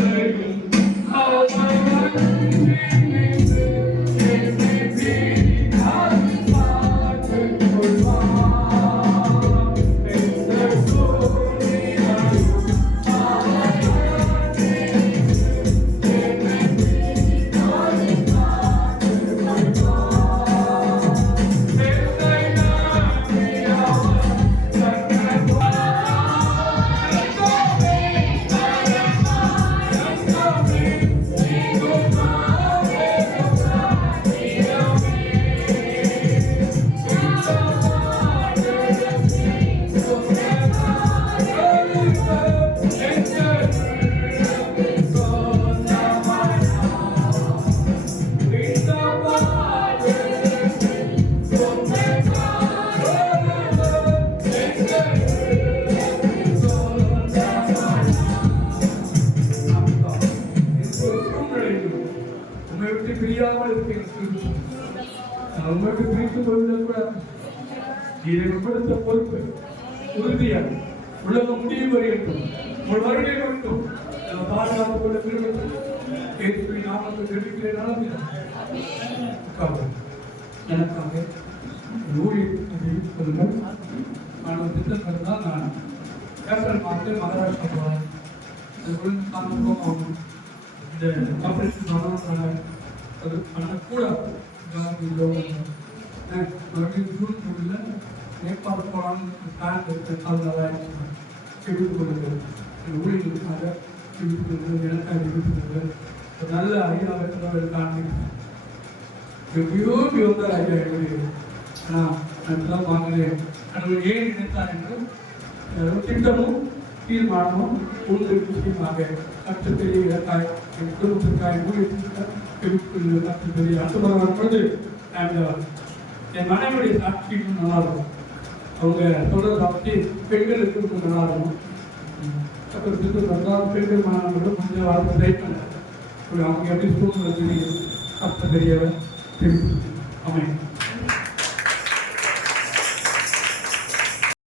உங்களுக்கு பிரித்து கொள்ளக்கூடாது. இதை கொடுத்த பொறுப்பு உறுதியாக உலகம் முடிவு வருகின்றோம். உங்கள் வருகை மட்டும் பாதுகாத்துக் கொள்ள விரும்புகிறோம். நாமத்தில் தெரிவிக்கிறேன். எனக்காக ஊழியர்கள் நான் திட்டங்கள் தான் நான் ஏப்ரல் மாதத்தில் மகாராஷ்டிரா போகிறேன். ஆகணும். இந்த ஆபரேஷன் அது பண்ணக்கூடாது. மறுபடியும் ஜூன் மூணில் நேபாள் போகலான்னு பிளான் இருக்கு. அதனால எடுத்துக் கொள்ளுங்கள். ஊழியர்களுக்காக எடுத்துக் கொள்ளுங்கள். எனக்காக எடுத்துக் கொள்ளுங்கள். ஒரு நல்ல ஐயாயிரம் இருக்காங்க. எப்படியோ வந்தார் ஐயா எப்படி. ஆனால் நான் வாங்கினேன். கடவுள் ஏன் நினைத்தார் என்று திட்டமும் தீர்மானமும் உங்களுக்கு விஷயமாக கற்றுப்பெரிய இலக்காய் என் குடும்பத்திற்காக ஊழியத்திற்காக கற்றுப்பெரிய அசுபரம் பொழுது என் மனைவியுடைய சாட்சி நல்லா இருக்கும். அவங்க சொல்றதை பற்றி பெண்களுக்கு நல்லா இருக்கும். பெண்கள் மாணவர்களும் கொஞ்சம் வாழ்க்கை ட்ரை பண்ண அவங்க எப்படி சூழ்நிலை தெரியும். கற்று பெரியவர் தெரிவித்து அமையும்.